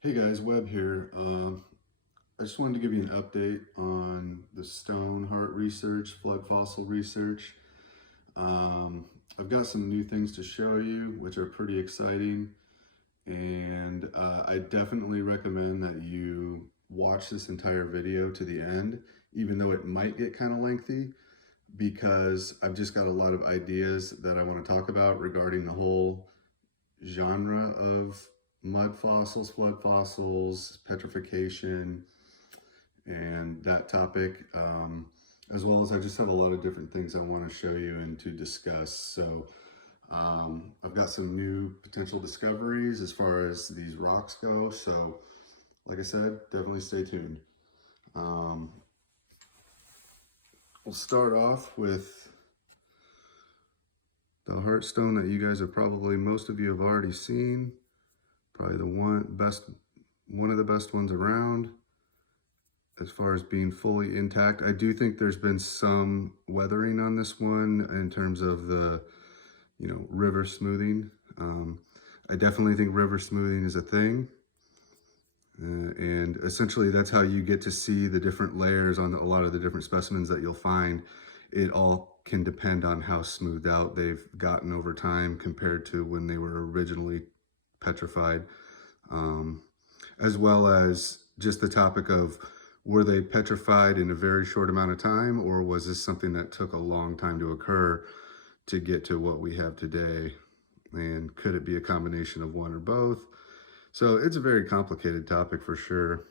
Hey guys, Webb here. I just wanted to give you an update on the stone heart research, flood fossil research. Um, I've got some new things to show you, which are pretty exciting, and I definitely recommend that you watch this entire video to the end, even though it might get kind of lengthy, because I've just got a lot of ideas that I want to talk about regarding the whole genre of mud fossils, flood fossils, petrification, and that topic, as well as I just have a lot of different things I want to show you and to discuss. So I've got some new potential discoveries as far as these rocks go. So like I said, definitely stay tuned. Um, we'll start off with the heartstone that you guys have probably, most of you have already seen. Probably one of the best ones around as far as being fully intact. I do think there's been some weathering on this one in terms of the, river smoothing. I definitely think river smoothing is a thing. And essentially that's how you get to see the different layers on a lot of the different specimens that you'll find. It all can depend on how smoothed out they've gotten over time compared to when they were originally petrified. As well as just the topic of, were they petrified in a very short amount of time, or was this something that took a long time to occur to get to what we have today? And could it be a combination of one or both? So it's a very complicated topic for sure.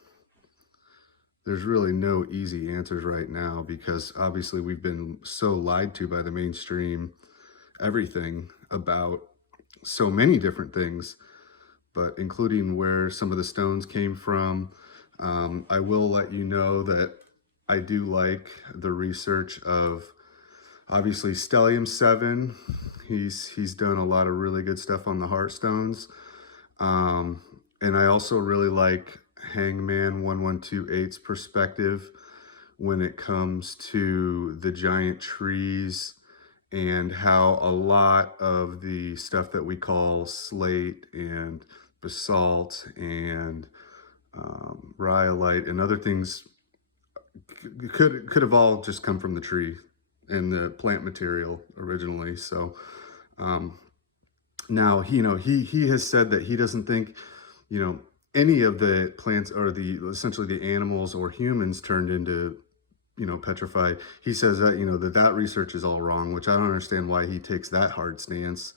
There's really no easy answers right now because obviously we've been so lied to by the mainstream everything about so many different things, but including where some of the stones came from. I will let you know that I do like the research of obviously Stellium 7. He's done a lot of really good stuff on the heartstones. And I also really like Hangman 1128's perspective when it comes to the giant trees and how a lot of the stuff that we call slate and basalt and rhyolite and other things could have all just come from the tree and the plant material originally. So now he has said that he doesn't think any of the plants or the essentially the animals or humans turned into petrified. He says that that research is all wrong, which I don't understand why he takes that hard stance.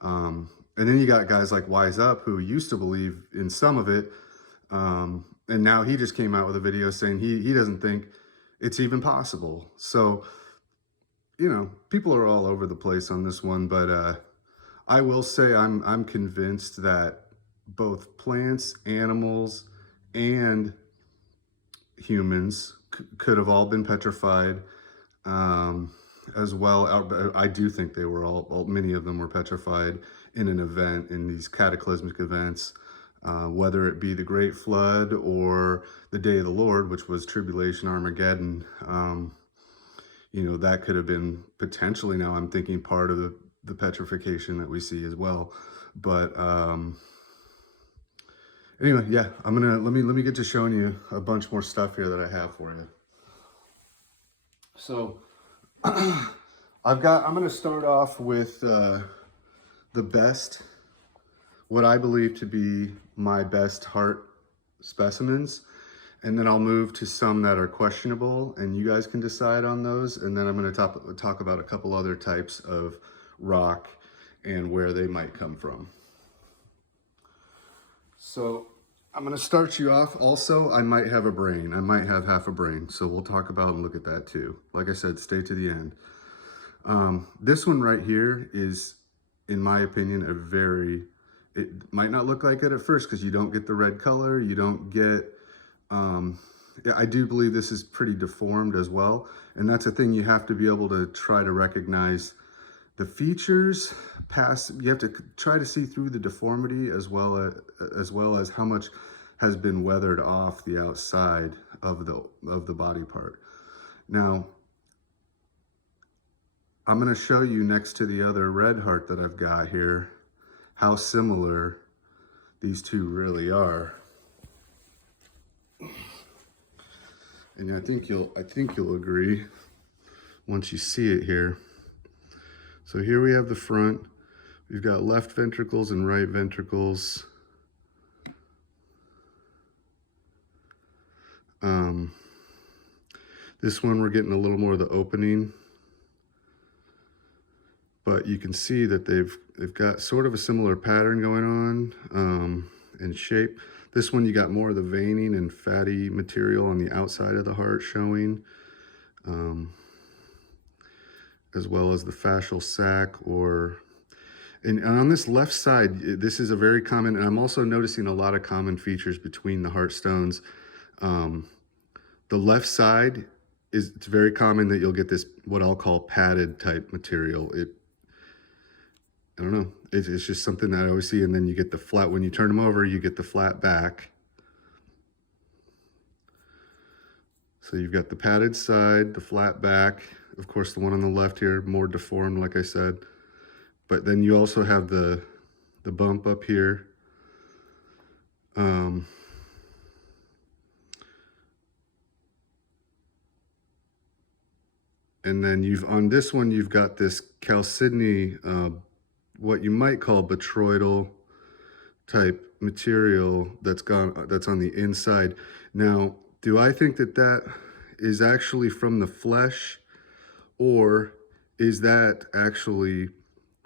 And then you got guys like Wise Up who used to believe in some of it, and now he just came out with a video saying he doesn't think it's even possible. So people are all over the place on this one, but I will say I'm convinced that both plants, animals, and humans could have all been petrified, as well. I do think they were many of them were petrified in an event, in these cataclysmic events, whether it be the Great Flood or the Day of the Lord, which was Tribulation Armageddon. That could have been potentially, now I'm thinking, part of the petrification that we see as well. But anyway, yeah, let me get to showing you a bunch more stuff here that I have for you. So I'm going to start off with the best, what I believe to be my best heart specimens. And then I'll move to some that are questionable, and you guys can decide on those. And then I'm going to talk about a couple other types of rock and where they might come from. So I'm going to start you off. Also, I might have a brain. I might have half a brain. So we'll talk about and look at that too. Like I said, stay to the end. This one right here is, in my opinion, it might not look like it at first because you don't get the red color. You don't get, I do believe this is pretty deformed as well. And that's a thing you have to be able to try to recognize the features you have to try to see through the deformity as well as how much has been weathered off the outside of the body part. Now, I'm going to show you next to the other red heart that I've got here how similar these two really are. And I think you'll agree once you see it here. So here we have the front. We've got left ventricles and right ventricles. This one we're getting a little more of the opening, but you can see that they've got sort of a similar pattern going on and shape. This one you got more of the veining and fatty material on the outside of the heart showing, as well as the fascial sac. And on this left side, this is a very common, and I'm also noticing a lot of common features between the heart stones. The left side it's very common that you'll get this, what I'll call padded type material. I don't know, it's just something that I always see. And then you get the flat, when you turn them over, you get the flat back. So you've got the padded side, the flat back. Of course, the one on the left here, more deformed, like I said. But then you also have the bump up here. And then on this one, you've got this chalcedony, what you might call botryoidal type material that's on the inside. Now, do I think that is actually from the flesh, or is that actually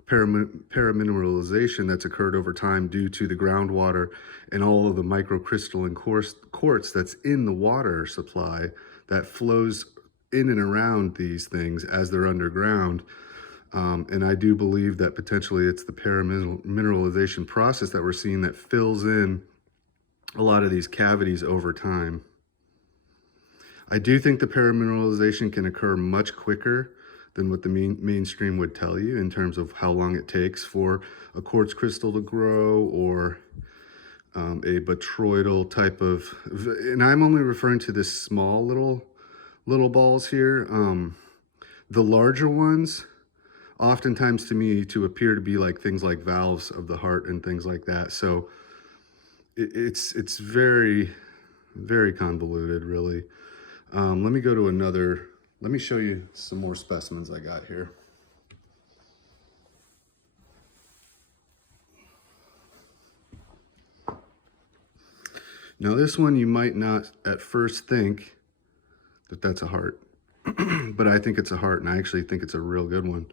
paramineralization that's occurred over time due to the groundwater and all of the microcrystalline quartz that's in the water supply that flows in and around these things as they're underground? And I do believe that potentially it's the paramineralization process that we're seeing that fills in a lot of these cavities over time. I do think the paramineralization can occur much quicker than what the mainstream would tell you in terms of how long it takes for a quartz crystal to grow, or a botryoidal type of, and I'm only referring to this small little balls here. The larger ones, oftentimes to me, to appear to be like things like valves of the heart and things like that. So it's very, very convoluted, really. Let me go to let me show you some more specimens I got here. Now this one, you might not at first think that that's a heart, but I think it's a heart, and I actually think it's a real good one.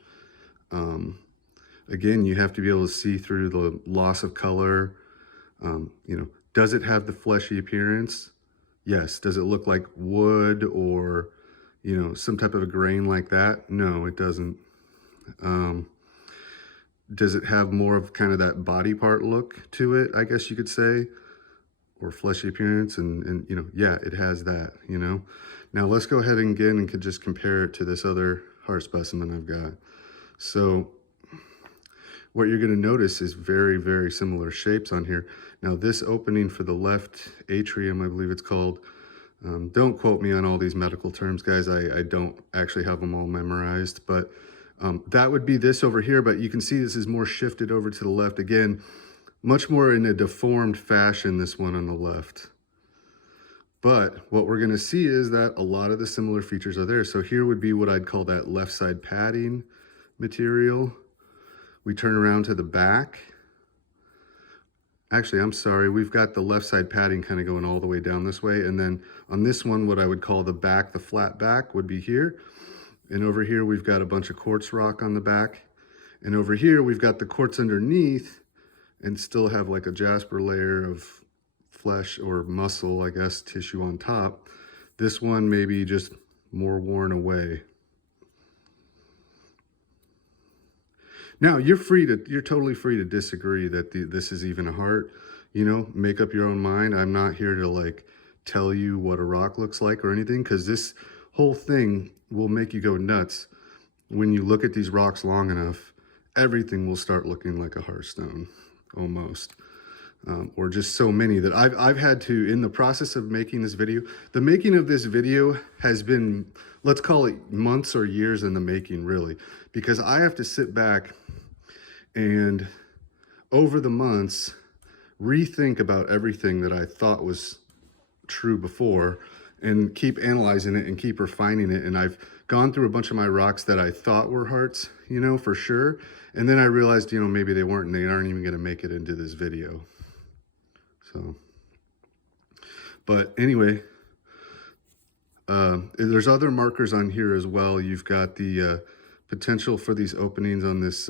Again, you have to be able to see through the loss of color. Does it have the fleshy appearance? Yes. Does it look like wood or, some type of a grain like that? No, it doesn't. Does it have more of kind of that body part look to it, I guess you could say, or fleshy appearance? And yeah, it has that, Now let's go ahead and could just compare it to this other heart specimen I've got. So what you're going to notice is very, very similar shapes on here. Now this opening for the left atrium, I believe it's called, don't quote me on all these medical terms, guys. I don't actually have them all memorized, but that would be this over here. But you can see this is more shifted over to the left. Again, much more in a deformed fashion, this one on the left. But what we're going to see is that a lot of the similar features are there. So here would be what I'd call that left side padding material. We turn around to the back. Actually, I'm sorry, we've got the left side padding kind of going all the way down this way. And then on this one, what I would call the back, the flat back would be here. And over here, we've got a bunch of quartz rock on the back. And over here, we've got the quartz underneath and still have like a jasper layer of flesh or muscle, I guess, tissue on top. This one maybe just more worn away. Now, you're totally free to disagree that this is even a heart. Make up your own mind. I'm not here to like tell you what a rock looks like or anything, because this whole thing will make you go nuts. When you look at these rocks long enough, everything will start looking like a heartstone, almost. Or just so many that I've had to, in the process of making this video, the making of this video has been, let's call it months or years in the making, really, because I have to sit back and over the months rethink about everything that I thought was true before and keep analyzing it and keep refining it. And I've gone through a bunch of my rocks that I thought were hearts, you know, for sure. And then I realized, you know, maybe they weren't, and they aren't even going to make it into this video. So, but anyway, there's other markers on here as well. You've got the potential for these openings on this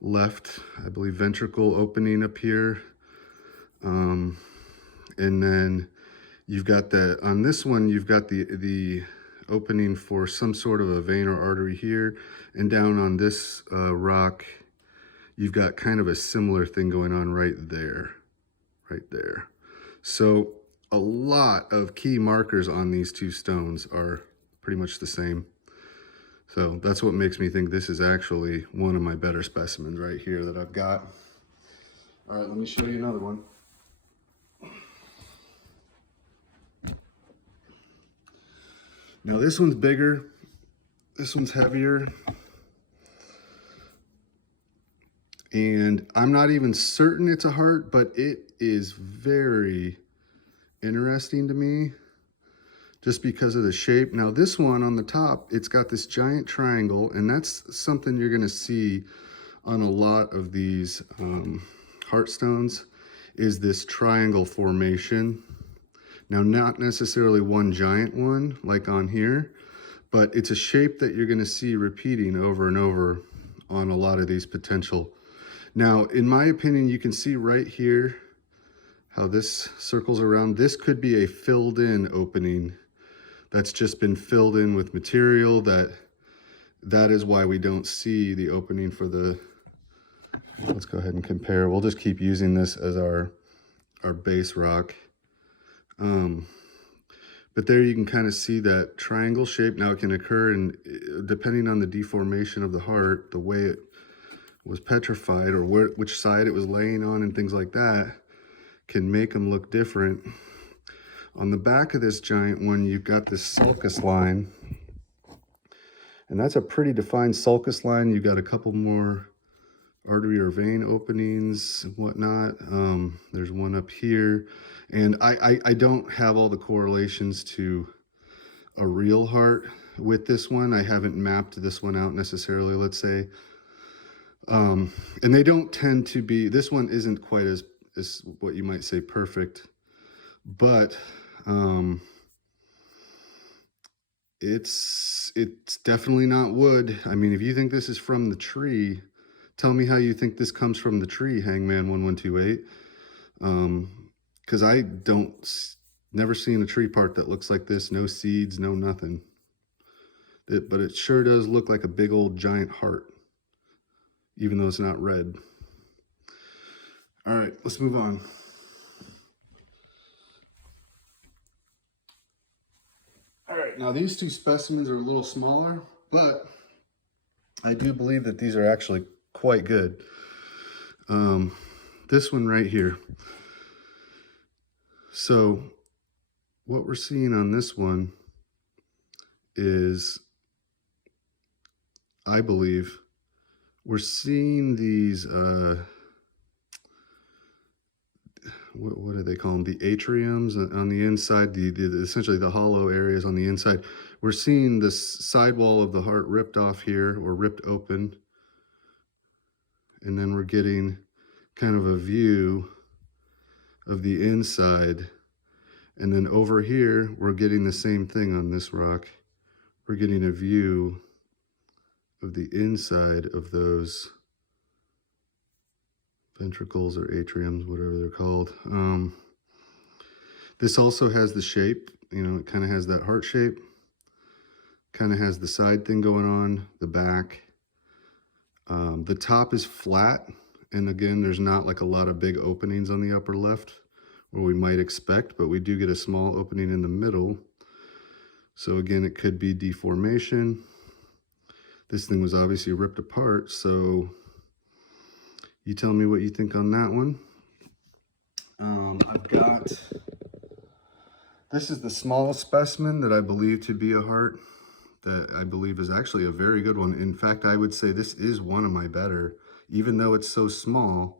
left, I believe, ventricle opening up here. And then you've got the, on this one, you've got the opening for some sort of a vein or artery here. And down on this rock, you've got kind of a similar thing going on right there. So a lot of key markers on these two stones are pretty much the same. So that's what makes me think this is actually one of my better specimens right here that I've got. All right, let me show you another one. Now this one's bigger, this one's heavier, and I'm not even certain it's a heart, but it is very interesting to me just because of the shape. Now this one on the top, it's got this giant triangle, and that's something you're gonna see on a lot of these heart stones, is this triangle formation. Now, not necessarily one giant one like on here, but it's a shape that you're gonna see repeating over and over on a lot of these potential. Now, in my opinion, you can see right here how this circles around. This could be a filled in opening that's just been filled in with material. That is why we don't see the opening for the, let's go ahead and compare. We'll just keep using this as our base rock. But there you can kind of see that triangle shape. Now it can occur, and depending on the deformation of the heart, the way it was petrified, or which side it was laying on and things like that, can make them look different. On the back of this giant one, you've got this sulcus line, and that's a pretty defined sulcus line. You've got a couple more artery or vein openings and whatnot. There's one up here, and I don't have all the correlations to a real heart with this one. I haven't mapped this one out necessarily, let's say. And they don't tend to be, this one isn't quite as what you might say perfect, but it's definitely not wood. I mean, if you think this is from the tree, tell me how you think this comes from the tree, Hangman 1128. Because I never seen a tree part that looks like this. No seeds, no nothing. But it sure does look like a big old giant heart, even though it's not red. All right, let's move on. All right, now these two specimens are a little smaller, but I do believe that these are actually quite good. This one right here. So what we're seeing on this one is, I believe, we're seeing these, what do they call them? The atriums on the inside, essentially the hollow areas on the inside. We're seeing this sidewall of the heart ripped off here, or ripped open. And then we're getting kind of a view of the inside. And then over here, we're getting the same thing on this rock. We're getting a view of the inside of those ventricles or atriums, whatever they're called. This also has the shape, you know, it kind of has that heart shape, kind of has the side thing going on, the back. The top is flat, and again, there's not like a lot of big openings on the upper left where we might expect, but we do get a small opening in the middle. So again, it could be deformation. This thing was obviously ripped apart, so you tell me what you think on that one. I've got, this is the smallest specimen that I believe to be a heart, that I believe is actually a very good one. In fact, I would say this is one of my better, even though it's so small.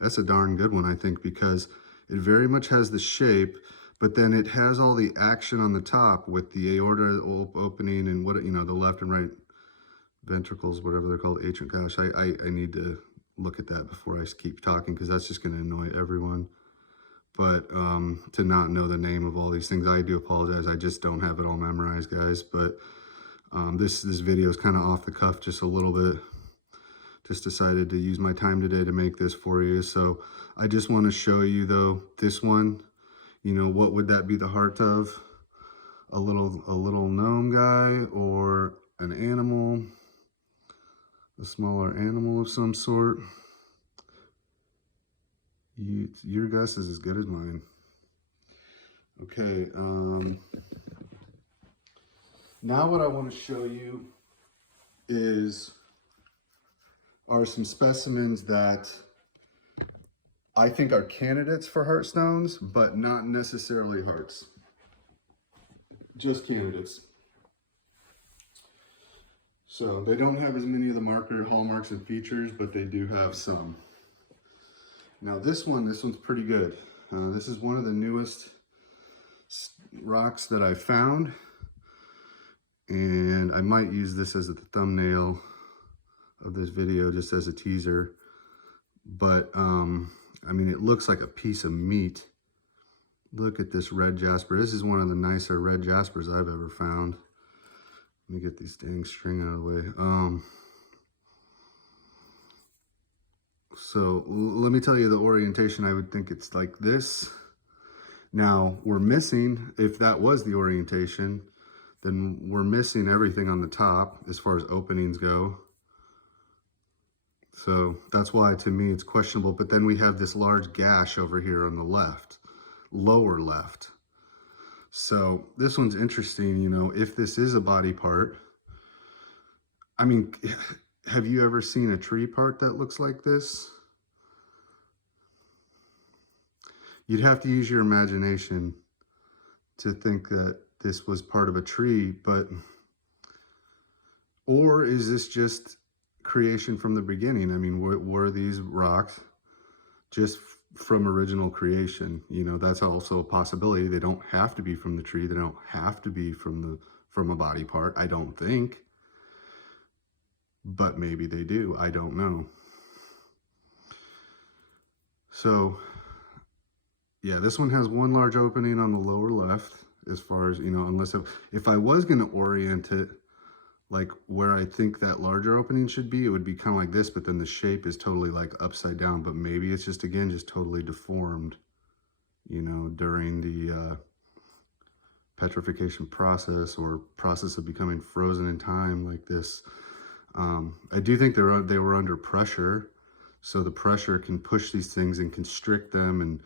That's a darn good one, I think, because It very much has the shape, but then it has all the action on the top with the aorta opening and what, you know, the left and right ventricles, whatever they're called. Gosh, I need to look at that before I keep talking, because that's just going to annoy everyone. But to not know the name of all these things, I do apologize. I just don't have it all memorized, guys. But this video is kind of off the cuff just a little bit. Just decided to use my time today to make this for you. So I just want to show you, though, this one, you know, what would that be the heart of? A little gnome guy, or an animal, a smaller animal of some sort. Your guess is as good as mine. Okay, now what I want to show you are some specimens that I think are candidates for heart stones, but not necessarily hearts. Just candidates. So they don't have as many of the marker hallmarks and features, but they do have some. Now this one's pretty good. This is one of the newest rocks that I found, and I might use this as a thumbnail of this video just as a teaser. But I mean, it looks like a piece of meat. Look at this red jasper. This is one of the nicer red jaspers I've ever found. Let me get these dang string out of the way. So let me tell you the orientation. I would think it's like this. Now we're missing, if that was the orientation, then we're missing everything on the top as far as openings go. So that's why, to me, it's questionable. But then we have this large gash over here on the left, lower left. So this one's interesting, you know, if this is a body part. I mean, have you ever seen a tree part that looks like this? You'd have to use your imagination to think that this was part of a tree, but, or is this just creation from the beginning? I mean, were these rocks just from original creation? You know, that's also a possibility. They don't have to be from the tree. They don't have to be from a body part, I don't think. But maybe they do. I don't know. So, yeah, this one has one large opening on the lower left, as far as, you know, unless if I was going to orient it like where I think that larger opening should be, it would be kind of like this, but then the shape is totally like upside down. But maybe it's just, again, just totally deformed, you know, during the petrification process, or process of becoming frozen in time like this. I do think they were under pressure, so the pressure can push these things and constrict them, and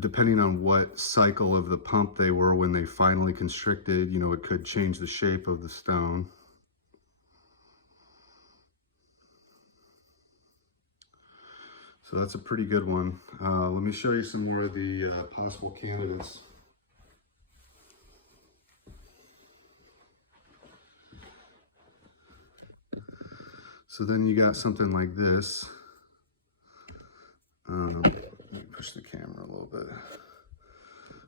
depending on what cycle of the pump they were when they finally constricted, you know, it could change the shape of the stone. So that's a pretty good one. Let me show you some more of the possible candidates. So then you got something like this. Let me push the camera a little bit.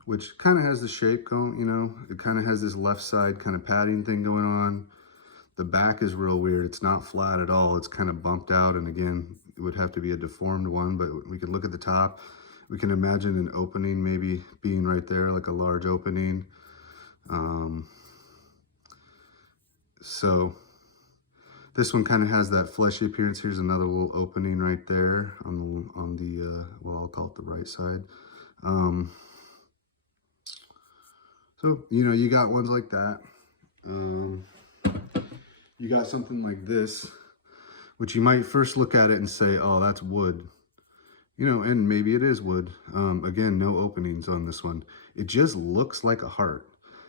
Which kind of has the shape going, you know, it kind of has this left side kind of padding thing going on. The back is real weird. It's not flat at all. It's kind of bumped out. And again, it would have to be a deformed one, but we can look at the top. We can imagine an opening maybe being right there, like a large opening. So this one kind of has that fleshy appearance. Here's another little opening right there on the well, I'll call it the right side. So, you know, you got ones like that. You got something like this, which you might first look at it and say, oh, that's wood. You know, and maybe it is wood. Again, no openings on this one. It just looks like a heart.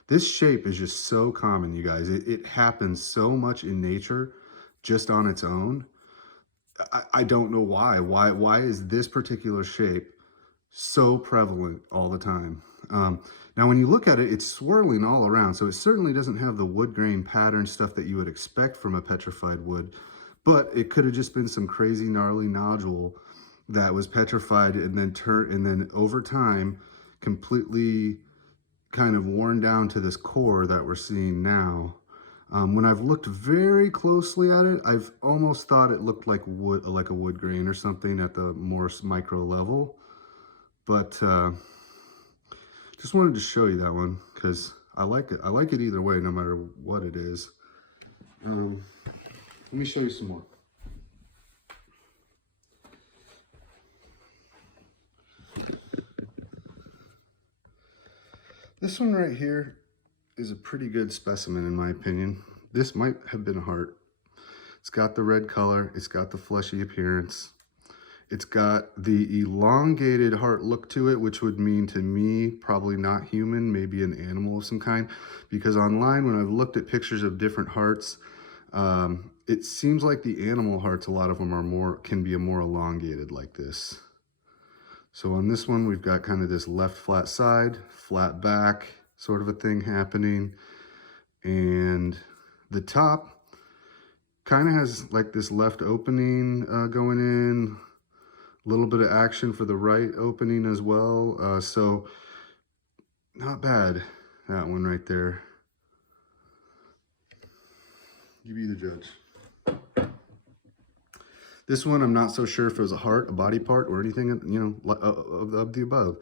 This shape is just so common, you guys. It happens so much in nature just on its own. I don't know why. Why is this particular shape so prevalent all the time? Now, when you look at it, it's swirling all around, so it certainly doesn't have the wood grain pattern stuff that you would expect from a petrified wood, but it could have just been some crazy gnarly nodule that was petrified and then over time completely kind of worn down to this core that we're seeing now. When I've looked very closely at it, I've almost thought it looked like wood, like a wood grain or something at the more micro level. But just wanted to show you that one because I like it. I like it either way, no matter what it is. Let me show you some more. This one right here is a pretty good specimen in my opinion. This might have been a heart. It's got the red color, it's got the fleshy appearance. It's got the elongated heart look to it, which would mean to me, probably not human, maybe an animal of some kind. Because online, when I've looked at pictures of different hearts, it seems like the animal hearts, a lot of them can be more elongated like this. So on this one, we've got kind of this left flat side, flat back sort of a thing happening. And the top kind of has like this left opening going in, a little bit of action for the right opening as well. So not bad, that one right there. You be the judge. This one, I'm not so sure if it was a heart, a body part, or anything, you know, of the above.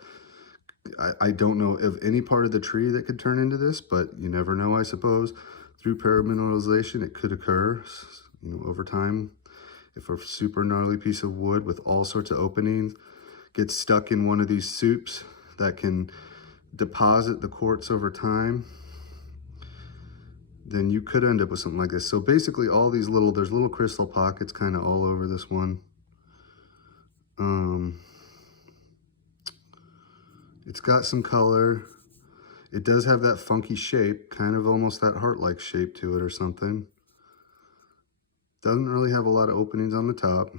I don't know of any part of the tree that could turn into this, but you never know, I suppose. Through paramineralization, it could occur, you know, over time. If a super gnarly piece of wood with all sorts of openings gets stuck in one of these soups that can deposit the quartz over time, then you could end up with something like this. So basically all these there's little crystal pockets kind of all over this one. It's got some color. It does have that funky shape, kind of almost that heart-like shape to it or something. Doesn't really have a lot of openings on the top,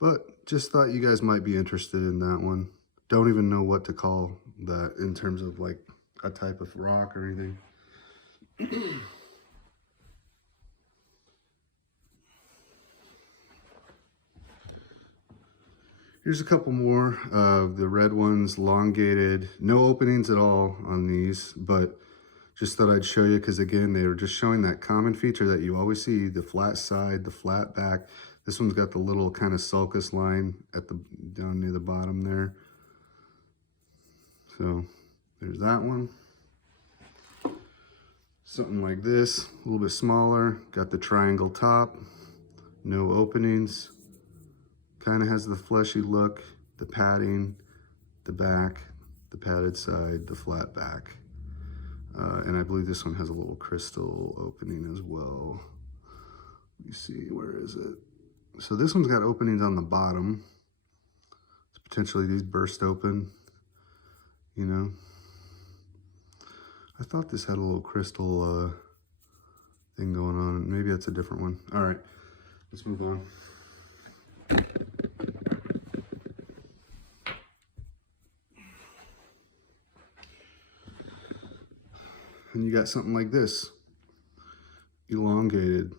but just thought you guys might be interested in that one. Don't even know what to call that in terms of like a type of rock or anything. Here's a couple more of the red ones, elongated, no openings at all on these, but just thought I'd show you because again, they were just showing that common feature that you always see, the flat side, the flat back. This one's got the little kind of sulcus line at down near the bottom there. So there's that one. Something like this, a little bit smaller, got the triangle top, no openings. Kind of has the fleshy look, the padding, the back, the padded side, the flat back. And I believe this one has a little crystal opening as well. Let me see, where is it? So this one's got openings on the bottom. So potentially these burst open, you know. I thought this had a little crystal thing going on. Maybe that's a different one. All right, let's move on. And you got something like this, elongated.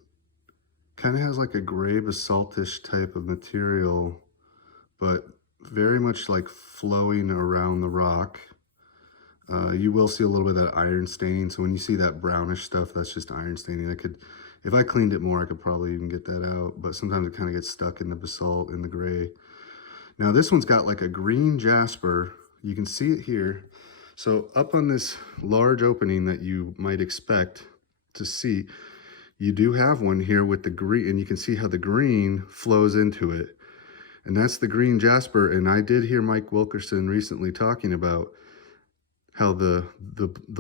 Kind of has like a gray basaltish type of material, but very much like flowing around the rock. You will see a little bit of that iron staining. So when you see that brownish stuff, that's just iron staining. If I cleaned it more, I could probably even get that out, but sometimes it kind of gets stuck in the basalt, in the gray. Now this one's got like a green jasper. You can see it here. So up on this large opening that you might expect to see, you do have one here with the green, and you can see how the green flows into it. And that's the green jasper. And I did hear Mike Wilkerson recently talking about how the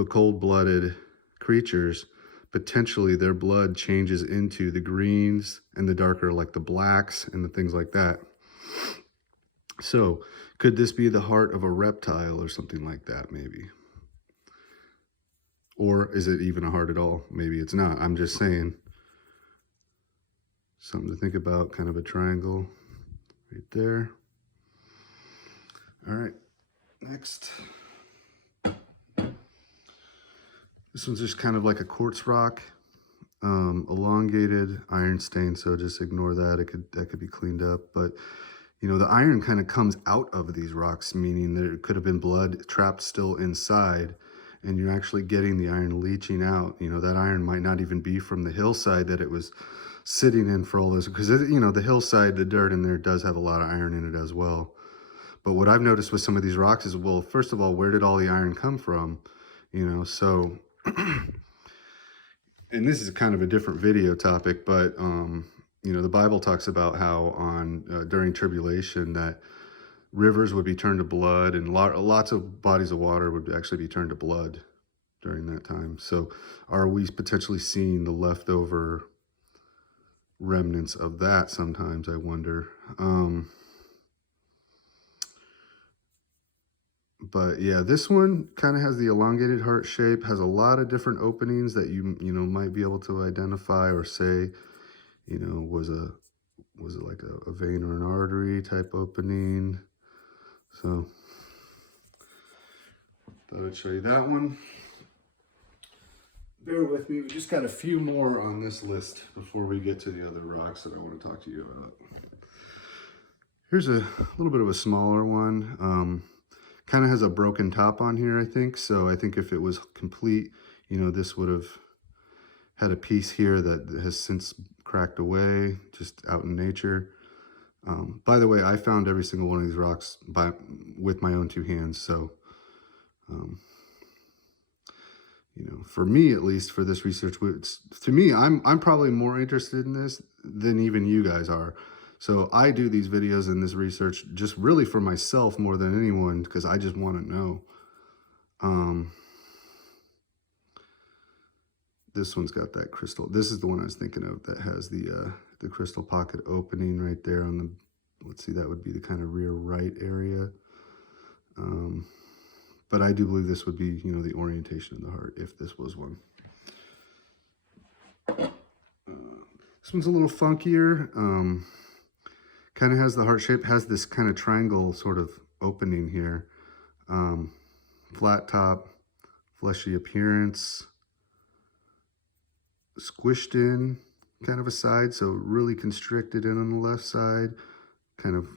cold-blooded creatures, potentially their blood changes into the greens and the darker, like the blacks and the things like that. So could this be the heart of a reptile or something like that, maybe? Or is it even a heart at all? Maybe it's not. I'm just saying. Something to think about, kind of a triangle right there. All right, next. This one's just kind of like a quartz rock. elongated iron stain, so just ignore that. That could be cleaned up, but you know, the iron kind of comes out of these rocks, meaning there could have been blood trapped still inside, and you're actually getting the iron leaching out. You know, that iron might not even be from the hillside that it was sitting in for all this, because you know, the hillside, the dirt in there does have a lot of iron in it as well. But what I've noticed with some of these rocks is, well, first of all, where did all the iron come from? You know, so and this is kind of a different video topic, but you know, the Bible talks about how on during tribulation that rivers would be turned to blood, and lots of bodies of water would actually be turned to blood during that time. So are we potentially seeing the leftover remnants of that sometimes, I wonder. But yeah, this one kind of has the elongated heart shape, has a lot of different openings that you know, might be able to identify or say, you know, was it like a vein or an artery type opening. So thought I'd show you that one. Bear with me, we just got a few more on this list before we get to the other rocks that I want to talk to you about. Here's a little bit of a smaller one. Kind of has a broken top on here, I think. So I think if it was complete, you know, this would have had a piece here that has since cracked away, just out in nature. By the way, I found every single one of these rocks with my own two hands. So, you know, for me, at least for this research, to me, I'm probably more interested in this than even you guys are. So I do these videos and this research just really for myself more than anyone, because I just want to know. This one's got that crystal. This is the one I was thinking of that has the crystal pocket opening right there on the, let's see, that would be the kind of rear right area. But I do believe this would be, you know, the orientation of the heart if this was one. This one's a little funkier. Kind of has the heart shape, has this kind of triangle sort of opening here. Flat top, fleshy appearance, squished in kind of a side, so really constricted in on the left side, kind of,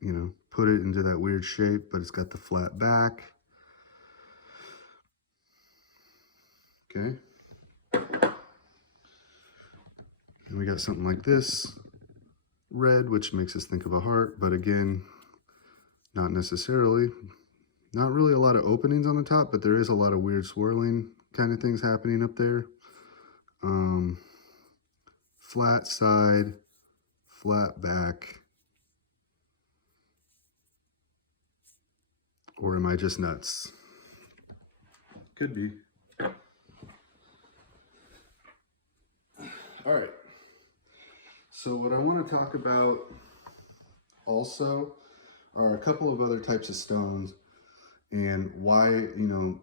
you know, put it into that weird shape, but it's got the flat back. Okay. And we got something like this. Red, which makes us think of a heart, but again, not necessarily. Not really a lot of openings on the top, but there is a lot of weird swirling kind of things happening up there. Flat side, flat back. Or am I just nuts? Could be. All right. So what I want to talk about also are a couple of other types of stones and why, you know,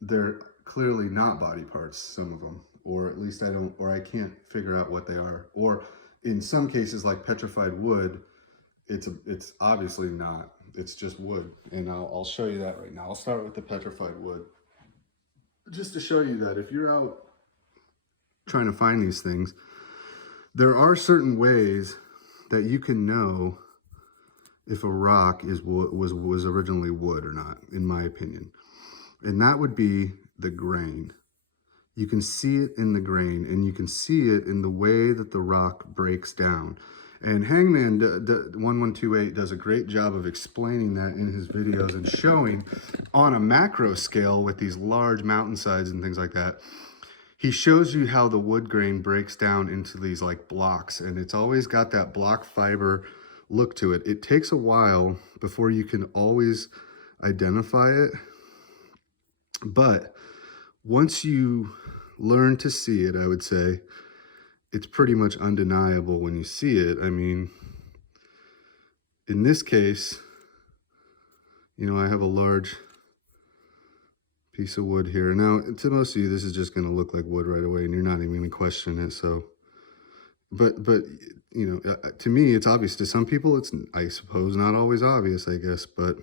they're clearly not body parts, some of them, or at least I can't figure out what they are. Or in some cases, like petrified wood, it's obviously not, it's just wood. And I'll show you that right now. I'll start with the petrified wood. Just to show you that if you're out trying to find these things, there are certain ways that you can know if a rock was originally wood or not, in my opinion. And that would be the grain. You can see it in the grain, and you can see it in the way that the rock breaks down. And Hangman 1128 does a great job of explaining that in his videos and showing on a macro scale with these large mountainsides and things like that. He shows you how the wood grain breaks down into these like blocks, and it's always got that block fiber look to it. It takes a while before you can always identify it, but once you learn to see it, I would say, it's pretty much undeniable when you see it. I mean, in this case, you know, I have a large piece of wood here. Now, to most of you, this is just going to look like wood right away, and you're not even going to question it. So, but you know, to me, it's obvious. To some people, it's, I suppose, not always obvious, I guess. But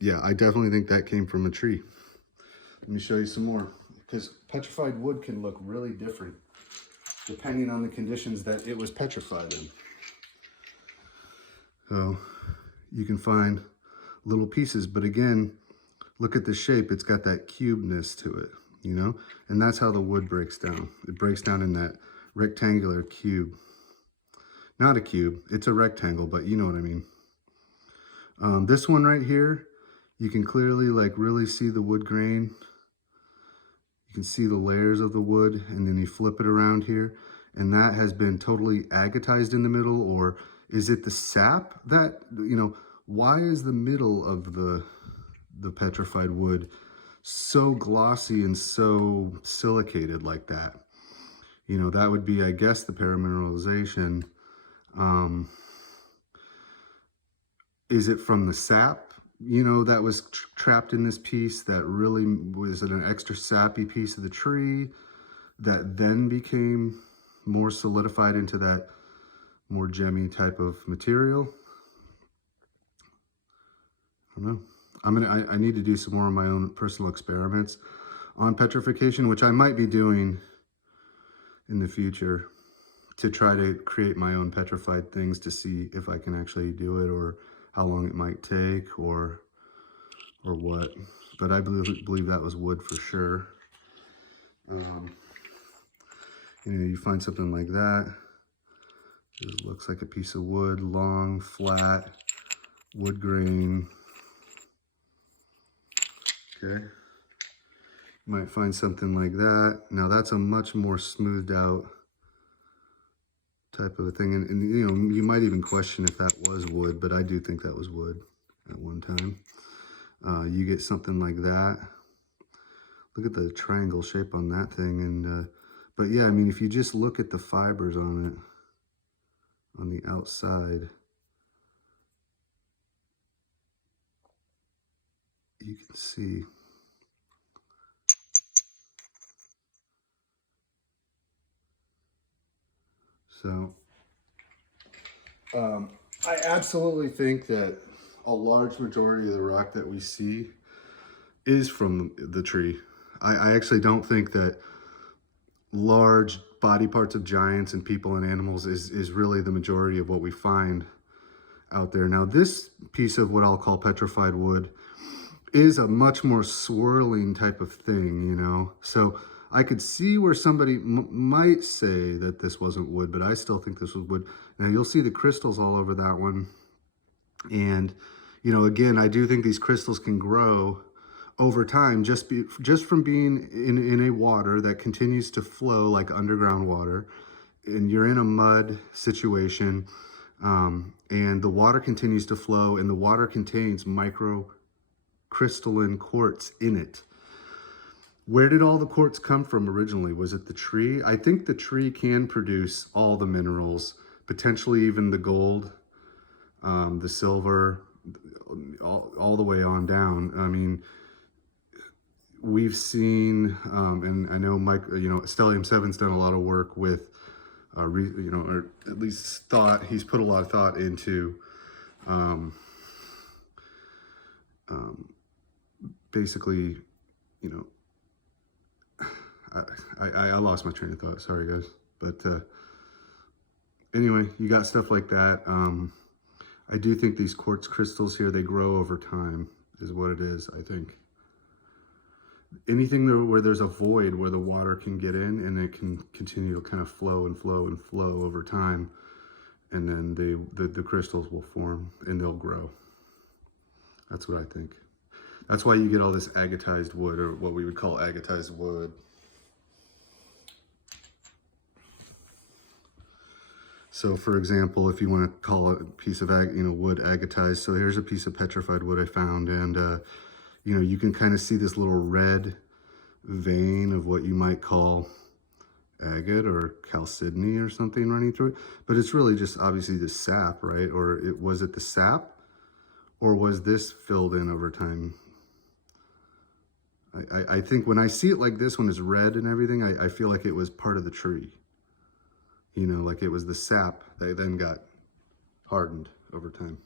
yeah, I definitely think that came from a tree. Let me show you some more. because petrified wood can look really different depending on the conditions that it was petrified in. So you can find little pieces, but again, look at the shape. It's got that cubeness to it, you know? And that's how the wood breaks down. It breaks down in that rectangular cube. Not a cube, it's a rectangle, but you know what I mean. This one right here, you can clearly like really see the wood grain. You can see the layers of the wood, and then you flip it around here, and that has been totally agatized in the middle. Or is it the sap that, you know, why is the middle of the petrified wood so glossy and so silicated like that? You know, that would be, I guess, the paramineralization. Is it from the sap, you know, that was trapped in this piece that really, was it an extra sappy piece of the tree that then became more solidified into that more gemmy type of material? I don't know. I need to do some more of my own personal experiments on petrification, which I might be doing in the future to try to create my own petrified things to see if I can actually do it, or how long it might take, or what. But I believe that was wood for sure. You know, you find something like that. It looks like a piece of wood, long, flat, wood grain. Okay. You might find something like that. Now that's a much more smoothed out type of a thing. And you know, you might even question if that was wood, but I do think that was wood at one time. You get something like that. Look at the triangle shape on that thing. And but yeah, I mean, if you just look at the fibers on it, on the outside, you can see. So I absolutely think that a large majority of the rock that we see is from the tree. I actually don't think that large body parts of giants and people and animals is really the majority of what we find out there. Now, this piece of what I'll call petrified wood is a much more swirling type of thing, you know? So I could see where somebody might say that this wasn't wood, but I still think this was wood. Now, you'll see the crystals all over that one. And, you know, again, I do think these crystals can grow over time just from being in a water that continues to flow like underground water, and you're in a mud situation, and the water continues to flow, and the water contains microcrystalline quartz in it. Where did all the quartz come from originally? Was it the tree? I think the tree can produce all the minerals, potentially even the gold, the silver, all the way on down. I mean, we've seen, and I know Mike, you know, Stellium 7's done a lot of work with, you know, or at least he's put a lot of thought into basically, you know, I lost my train of thought, sorry guys. But anyway, you got stuff like that. I do think these quartz crystals here, they grow over time, is what it is, I think. Anything where there's a void where the water can get in and it can continue to kind of flow and flow and flow over time, and then the crystals will form and they'll grow. That's what I think. That's why you get all this agatized wood, or what we would call agatized wood. So for example, if you want to call a piece of wood agatized, so here's a piece of petrified wood I found, and you know, you can kind of see this little red vein of what you might call agate or chalcedony or something running through it, but it's really just obviously the sap, right? Or was it the sap, or was this filled in over time? I think when I see it like this, when it's red and everything, I feel like it was part of the tree. You know, like it was the sap that then got hardened over time.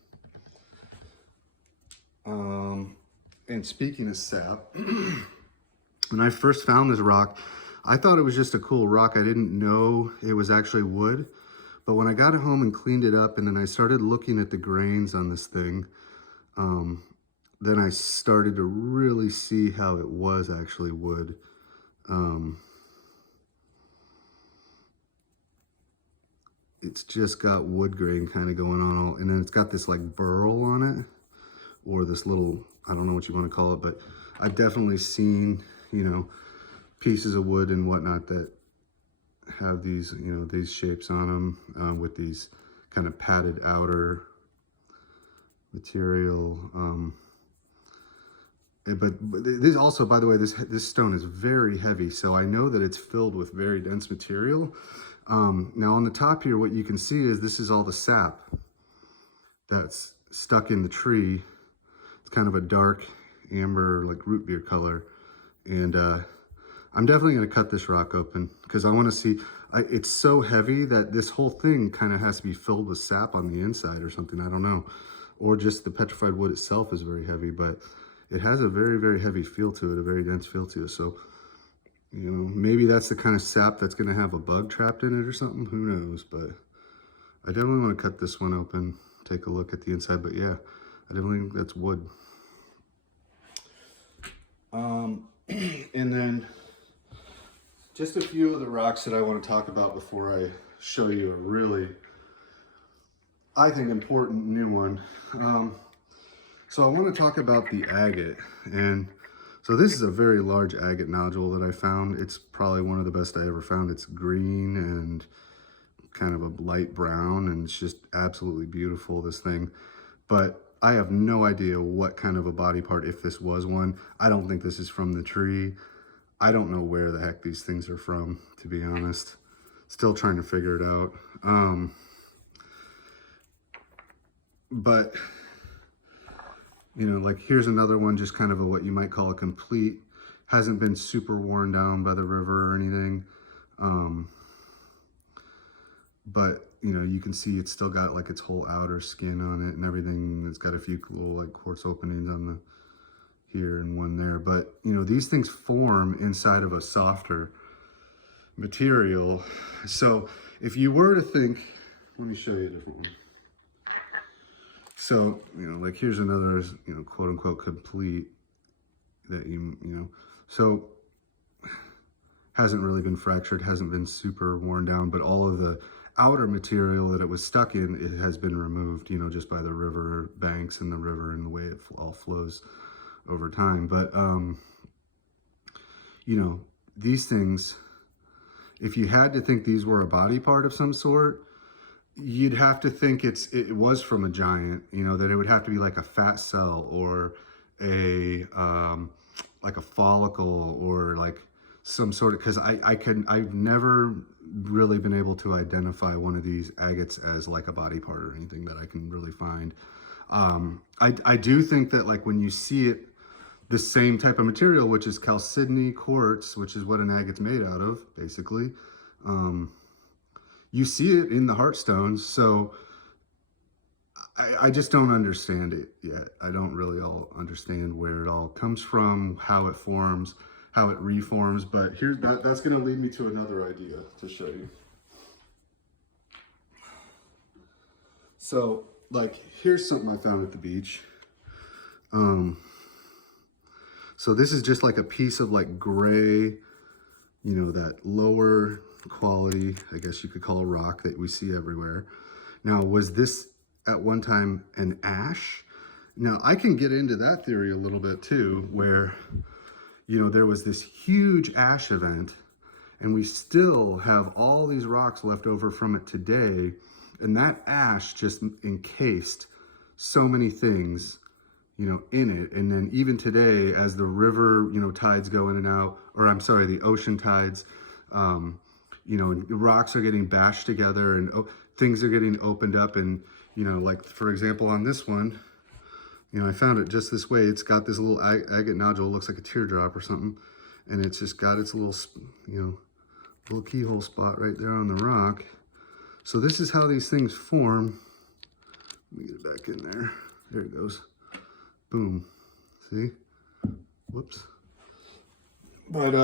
And speaking of sap, When I first found this rock, I thought it was just a cool rock. I didn't know it was actually wood. But when I got it home and cleaned it up, and then I started looking at the grains on this thing, then I started to really see how it was actually wood. It's just got wood grain kind of going on, and then it's got this like burl on it, or this little, I don't know what you want to call it, but I've definitely seen, you know, pieces of wood and whatnot that have these, you know, these shapes on them, with these kind of padded outer material. But this also, by the way, this stone is very heavy, so I know that it's filled with very dense material. Now on the top here, what you can see is this is all the sap that's stuck in the tree. It's kind of a dark amber, like root beer color. And I'm definitely going to cut this rock open because I want to see, it's so heavy that this whole thing kind of has to be filled with sap on the inside or something. I don't know. Or just the petrified wood itself is very heavy, but it has a very, very heavy feel to it, a very dense feel to it. So, you know, maybe that's the kind of sap that's going to have a bug trapped in it or something. Who knows? But I definitely want to cut this one open, take a look at the inside. But yeah, I definitely think that's wood. And then just a few of the rocks that I want to talk about before I show you a really, I think, important new one. So I want to talk about the agate. And so this is a very large agate nodule that I found. It's probably one of the best I ever found. It's green and kind of a light brown, and it's just absolutely beautiful, this thing. But I have no idea what kind of a body part, if this was one. I don't think this is from the tree. I don't know where the heck these things are from, to be honest. Still trying to figure it out. But, you know, like here's another one, just kind of a, what you might call a complete, hasn't been super worn down by the river or anything. But, you know, you can see it's still got like its whole outer skin on it and everything. It's got a few little like quartz openings on the here and one there. But, you know, these things form inside of a softer material. So if you were to think, let me show you a different one. So, you know, like here's another, you know, quote unquote complete that you know, so hasn't really been fractured, hasn't been super worn down, but all of the outer material that it was stuck in, it has been removed, you know, just by the river banks and the river and the way it all flows over time. But, you know, these things, if you had to think these were a body part of some sort, you'd have to think it was from a giant, you know, that it would have to be like a fat cell or a, like a follicle or like some sort of, because I've never really been able to identify one of these agates as like a body part or anything that I can really find. I do think that like when you see it, the same type of material, which is chalcedony quartz, which is what an agate's made out of, basically, you see it in the heartstones. So I just don't understand it yet. I don't really all understand where it all comes from, how it forms, how it reforms. But here's that's going to lead me to another idea to show you. So like here's something I found at the beach. So this is just like a piece of like gray, you know, that lower quality, I guess you could call a rock that we see everywhere. Now, was this at one time an ash? Now, I can get into that theory a little bit too, where, you know, there was this huge ash event and we still have all these rocks left over from it today. And that ash just encased so many things, you know, in it. And then even today, as the river, you know, tides go in and out, or I'm sorry, the ocean tides, you know, rocks are getting bashed together and things are getting opened up. And, you know, like for example, on this one, you know, I found it just this way. It's got this little agate nodule, looks like a teardrop or something. And it's just got its little, you know, little keyhole spot right there on the rock. So this is how these things form. Let me get it back in there. There it goes. Boom. See? Whoops. But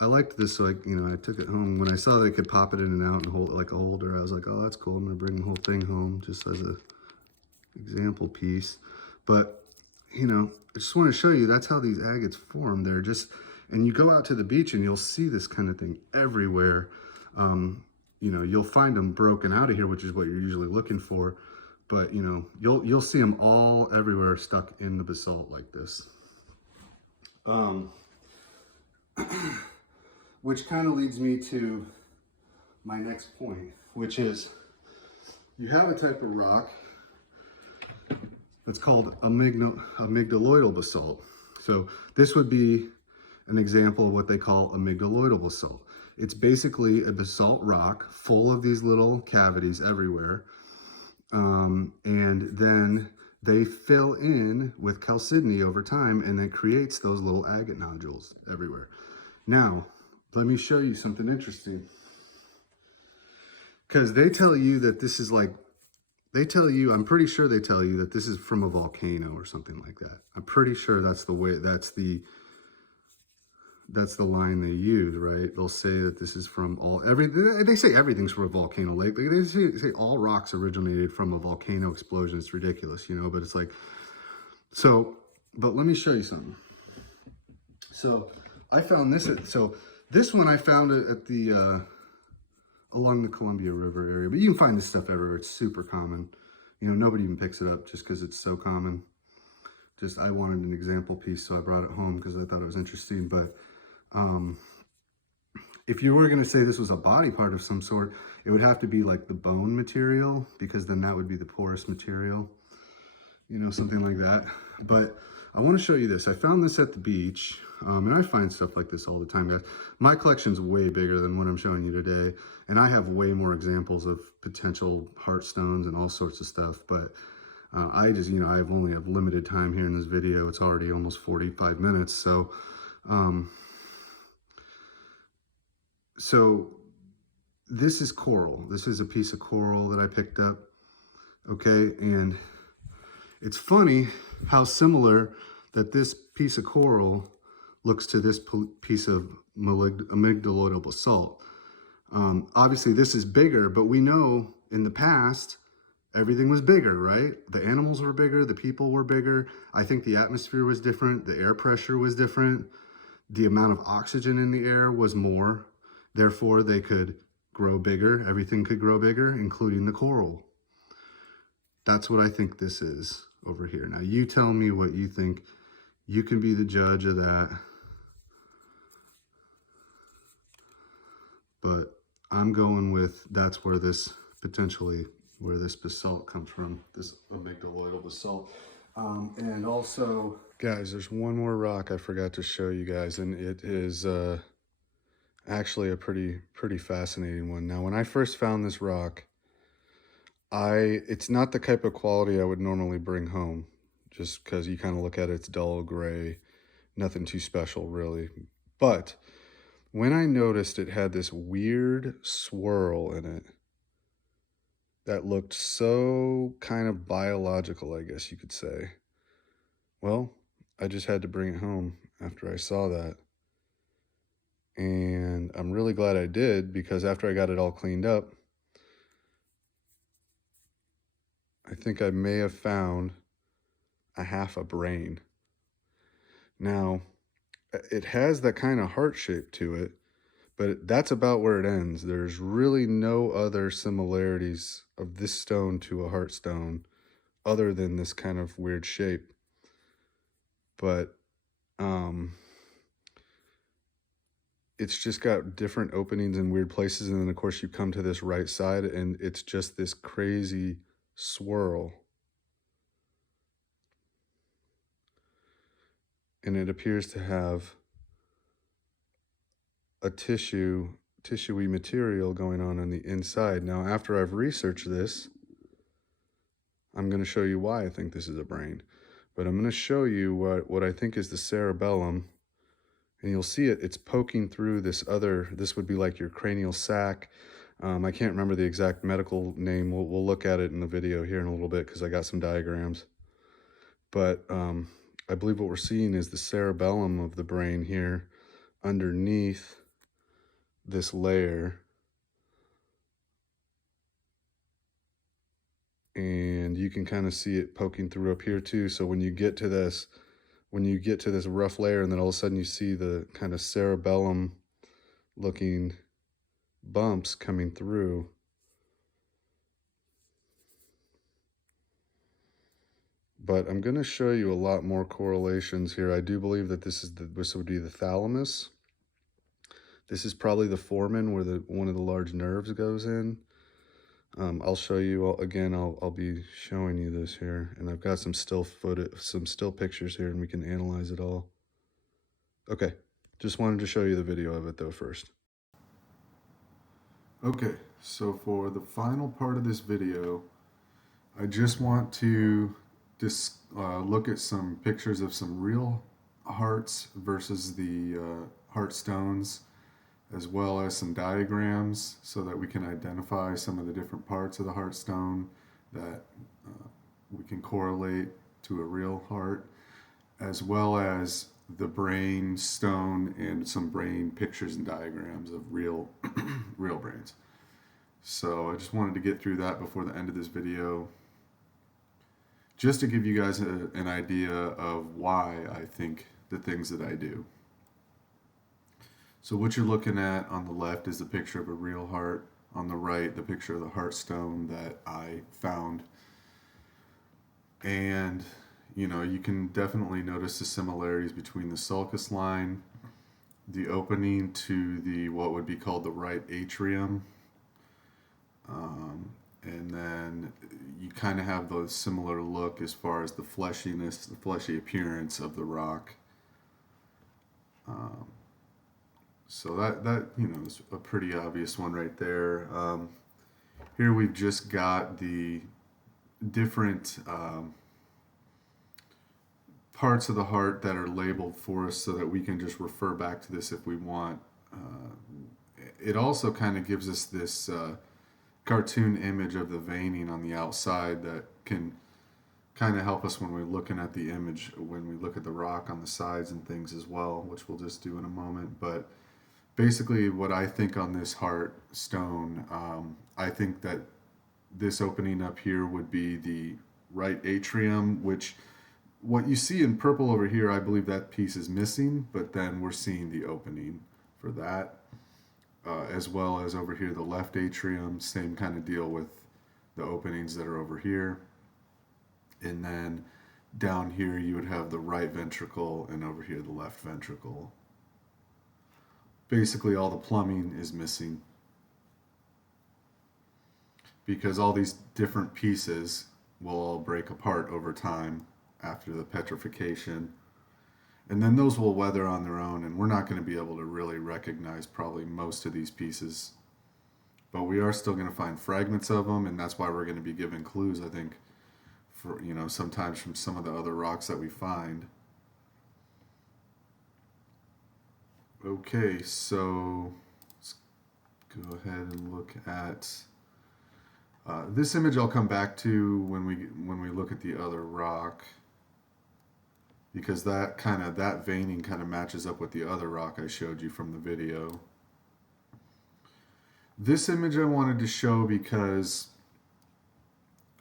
I liked this, so I took it home. When I saw they could pop it in and out and hold it like a holder, I was like, oh, that's cool. I'm gonna bring the whole thing home just as a example piece. But I just want to show you that's how these agates form. They're just, and you go out to the beach and you'll see this kind of thing everywhere. You'll find them broken out of here, which is what you're usually looking for. But you'll see them all everywhere stuck in the basalt like this. Which kind of leads me to my next point, which is you have a type of rock that's called amygdaloidal basalt. So this would be an example of what they call amygdaloidal basalt. It's basically a basalt rock full of these little cavities everywhere. And then they fill in with chalcedony over time, and it creates those little agate nodules everywhere. Now, let me show you something interesting. Because they tell you that this is like, I'm pretty sure they tell you that this is from a volcano or something like that. I'm pretty sure that's the way, that's the line they use, right? They'll say that this is from they say everything's from a volcano lake. They say all rocks originated from a volcano explosion. It's ridiculous, but it's like, so, but let me show you something. So I found this, this one I found it at the, along the Columbia River area, but you can find this stuff everywhere. It's super common. Nobody even picks it up just because it's so common. Just, I wanted an example piece, so I brought it home because I thought it was interesting. But if you were going to say this was a body part of some sort, it would have to be like the bone material, because then that would be the porous material, something like that. But I want to show you this. I found this at the beach, and I find stuff like this all the time, guys. My collection's way bigger than what I'm showing you today, and I have way more examples of potential heart stones and all sorts of stuff. But I just, I only have limited time here in this video. It's already almost 45 minutes, so so this is coral. This is a piece of coral that I picked up, okay? And it's funny how similar that this piece of coral looks to this piece of amygdaloidal basalt. Obviously, this is bigger, but we know in the past, everything was bigger, right? The animals were bigger, the people were bigger. I think the atmosphere was different, the air pressure was different, the amount of oxygen in the air was more. Therefore, they could grow bigger. Everything could grow bigger, including the coral. That's what I think this is over here. Now, you tell me what you think. You can be the judge of that. But I'm going with, that's where this potentially, where this basalt comes from, this amygdaloidal basalt. And also, guys, there's one more rock I forgot to show you guys, and it is actually a pretty fascinating one. Now, when I first found this rock, it's not the type of quality I would normally bring home, just because you kind of look at it, it's dull gray, nothing too special really. But when I noticed it had this weird swirl in it that looked so kind of biological, I guess you could say, well, I just had to bring it home after I saw that. And I'm really glad I did, because after I got it all cleaned up, I think I may have found a half a brain. Now, it has that kind of heart shape to it, but that's about where it ends. There's really no other similarities of this stone to a heart stone other than this kind of weird shape. But it's just got different openings in weird places, and then of course you come to this right side and it's just this crazy swirl. And it appears to have a tissuey material going on the inside. Now, after I've researched this, I'm going to show you why I think this is a brain. But I'm going to show you what I think is the cerebellum. And you'll see it's poking through this would be like your cranial sac. I can't remember the exact medical name. We'll look at it in the video here in a little bit, because I got some diagrams. But I believe what we're seeing is the cerebellum of the brain here underneath this layer. And you can kind of see it poking through up here too. So when you get to this rough layer, and then all of a sudden you see the kind of cerebellum looking bumps coming through. But I'm going to show you a lot more correlations here. I do believe that this would be the thalamus. This is probably the foramen where one of the large nerves goes in. I'll show you again. I'll be showing you this here, and I've got some still pictures here, and we can analyze it all. Okay, just wanted to show you the video of it though first. Okay, so for the final part of this video, I just want to look at some pictures of some real hearts versus the heart stones, as well as some diagrams so that we can identify some of the different parts of the heart stone that we can correlate to a real heart, as well as the brain stone and some brain pictures and diagrams of real real brains. So I just wanted to get through that before the end of this video, just to give you guys an idea of why I think the things that I do. So what you're looking at on the left is the picture of a real heart. On the right, the picture of the heart stone that I found. And, you know, you can definitely notice the similarities between the sulcus line, the opening to the what would be called the right atrium, and then you kind of have the similar look as far as the fleshiness, the fleshy appearance of the rock. So that you know, is a pretty obvious one right there. Here we've just got the different parts of the heart that are labeled for us so that we can just refer back to this if we want. It also kind of gives us this cartoon image of the veining on the outside that can kind of help us when we're looking at the image, when we look at the rock on the sides and things as well, which we'll just do in a moment. But basically what I think on this heart stone, I think that this opening up here would be the right atrium, which what you see in purple over here, I believe that piece is missing, but then we're seeing the opening for that. As well as over here, the left atrium, same kind of deal with the openings that are over here. And then down here, you would have the right ventricle, and over here, the left ventricle. Basically, all the plumbing is missing because all these different pieces will all break apart over time after the petrification. And then those will weather on their own, and we're not going to be able to really recognize probably most of these pieces. But we are still going to find fragments of them, and that's why we're going to be given clues, I think, for, you know, sometimes from some of the other rocks that we find. Okay, so let's go ahead and look at this image. I'll come back to when we look at the other rock, because that veining kind of matches up with the other rock I showed you from the video. This image I wanted to show because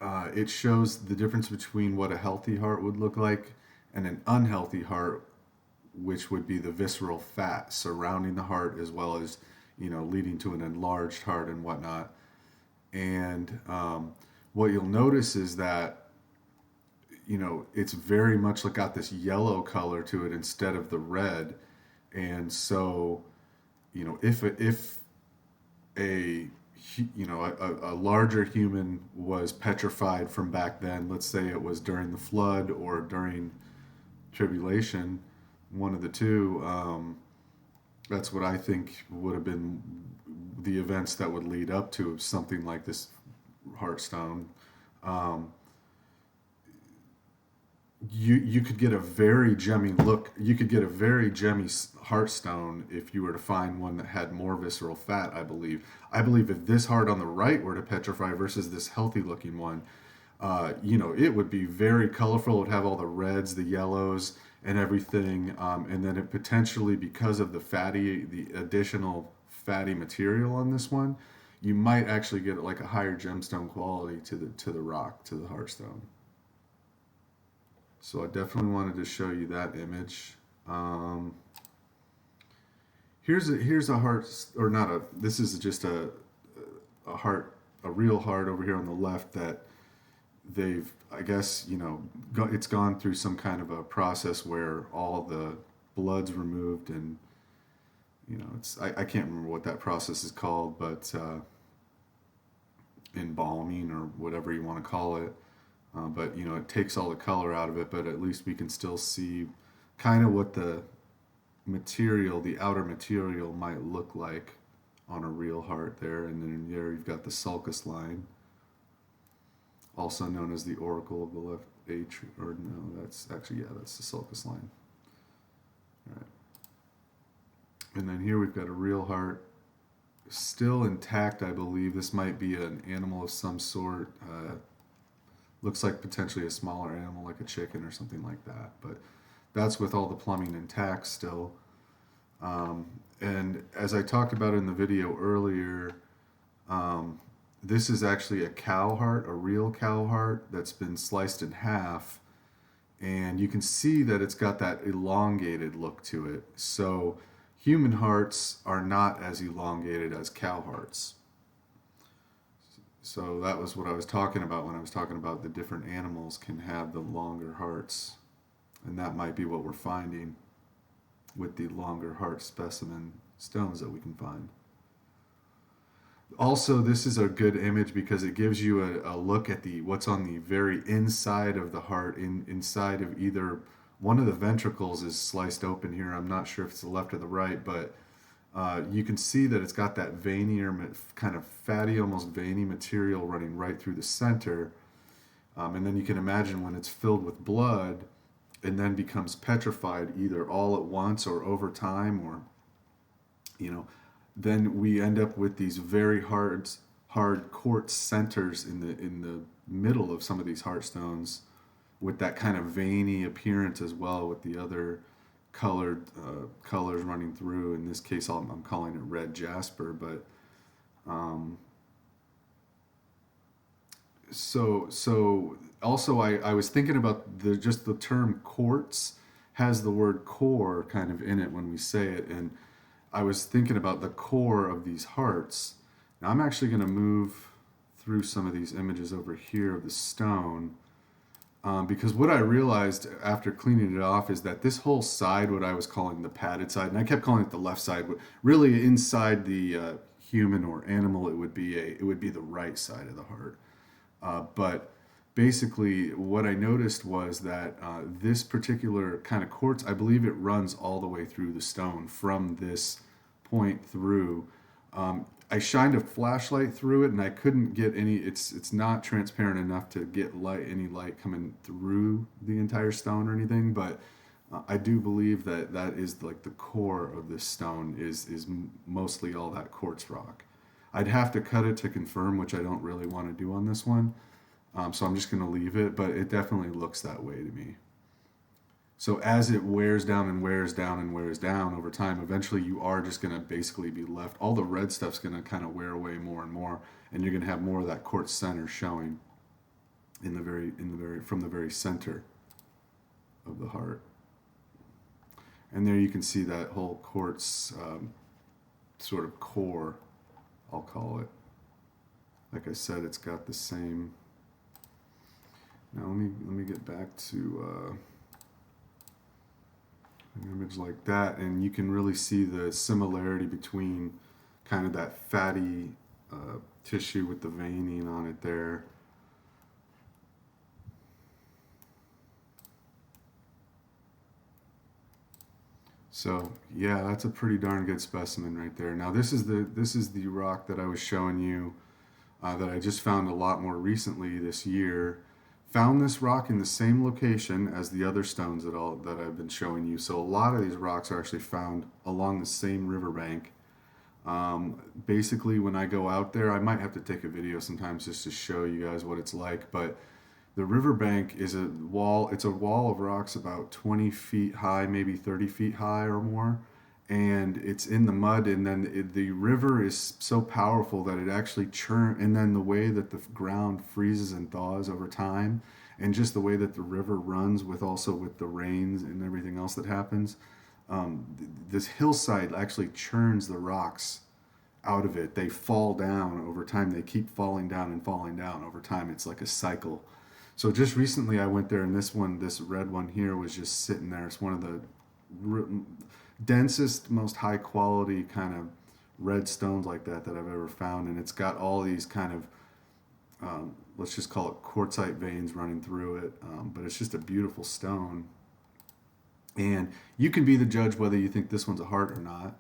it shows the difference between what a healthy heart would look like and an unhealthy heart, which would be the visceral fat surrounding the heart, as well as, you know, leading to an enlarged heart and whatnot. And what you'll notice is that, you know, it's very much like got this yellow color to it instead of the red. And so, you know, if a larger human was petrified from back then, let's say it was during the flood or during tribulation, one of the two, that's what I think would have been the events that would lead up to something like this heart stone. You could get a very gemmy look. You could get a very gemmy heart stone if you were to find one that had more visceral fat, I believe. I believe if this heart on the right were to petrify versus this healthy looking one, you know, it would be very colorful. It would have all the reds, the yellows, and everything. And then it potentially, because of the additional fatty material on this one, you might actually get like a higher gemstone quality to the rock, to the heartstone. So I definitely wanted to show you that image. Um, here's a heart, or not a. This is just a heart, a real heart over here on the left that they've, I guess, you know, it's gone through some kind of a process where all the blood's removed, and you know, I can't remember what that process is called, but embalming or whatever you want to call it. But you know, it takes all the color out of it, but at least we can still see kind of what the material, the outer material, might look like on a real heart there. And then there you've got the sulcus line, also known as the auricle of the left atrium, or no, that's actually, yeah, that's the sulcus line. All right. And then here we've got a real heart, still intact, I believe. This might be an animal of some sort. Looks like potentially a smaller animal, like a chicken or something like that. But that's with all the plumbing intact still. And as I talked about in the video earlier, this is actually a cow heart, a real cow heart that's been sliced in half. And you can see that it's got that elongated look to it. So human hearts are not as elongated as cow hearts. So that was what I was talking about when I was talking about the different animals can have the longer hearts. And that might be what we're finding with the longer heart specimen stones that we can find. Also, this is a good image because it gives you a look at what's on the very inside of the heart. Inside of either one of the ventricles is sliced open here. I'm not sure if it's the left or the right, but you can see that it's got that veiny or kind of fatty, almost veiny material running right through the center. And then you can imagine when it's filled with blood and then becomes petrified either all at once or over time, or, you know, then we end up with these very hard quartz centers in the middle of some of these heartstones, with that kind of veiny appearance as well, with the other colored colors running through. In this case, I'm calling it red jasper, but so also I was thinking about just the term quartz has the word core kind of in it when we say it, and I was thinking about the core of these hearts. Now I'm actually going to move through some of these images over here of the stone, because what I realized after cleaning it off is that this whole side, what I was calling the padded side, and I kept calling it the left side, but really inside the human or animal, it would be the right side of the heart. But basically, what I noticed was that this particular kind of quartz, I believe it runs all the way through the stone from this point through. I shined a flashlight through it, and I couldn't get any. It's not transparent enough to get any light coming through the entire stone or anything. But I do believe that is like the core of this stone is mostly all that quartz rock. I'd have to cut it to confirm, which I don't really want to do on this one. So I'm just going to leave it, but it definitely looks that way to me. So as it wears down and wears down and wears down over time, eventually you are just going to basically be left. All the red stuff's going to kind of wear away more and more, and you're going to have more of that quartz center showing from the very center of the heart. And there you can see that whole quartz sort of core, I'll call it. Like I said, it's got the same. Now let me get back to an image like that, and you can really see the similarity between kind of that fatty tissue with the veining on it there. So yeah, that's a pretty darn good specimen right there. Now this is the rock that I was showing you that I just found a lot more recently this year. Found this rock in the same location as the other stones that I've been showing you. So a lot of these rocks are actually found along the same riverbank. Basically, when I go out there, I might have to take a video sometimes just to show you guys what it's like. But The riverbank is a wall. It's a wall of rocks about 20 feet high, maybe 30 feet high or more, and it's in the mud. And then the river is so powerful that it actually churn. And then the way that the ground freezes and thaws over time, and just the way that the river runs with also with the rains and everything else that happens, this hillside actually churns the rocks out of it. They fall down over time. They keep falling down and falling down over time. It's like a cycle. So just recently I went there, and this red one here was just sitting there. It's one of the densest, most high quality kind of red stones like that I've ever found. And it's got all these kind of, let's just call it quartzite veins running through it. But it's just a beautiful stone. And you can be the judge whether you think this one's a heart or not.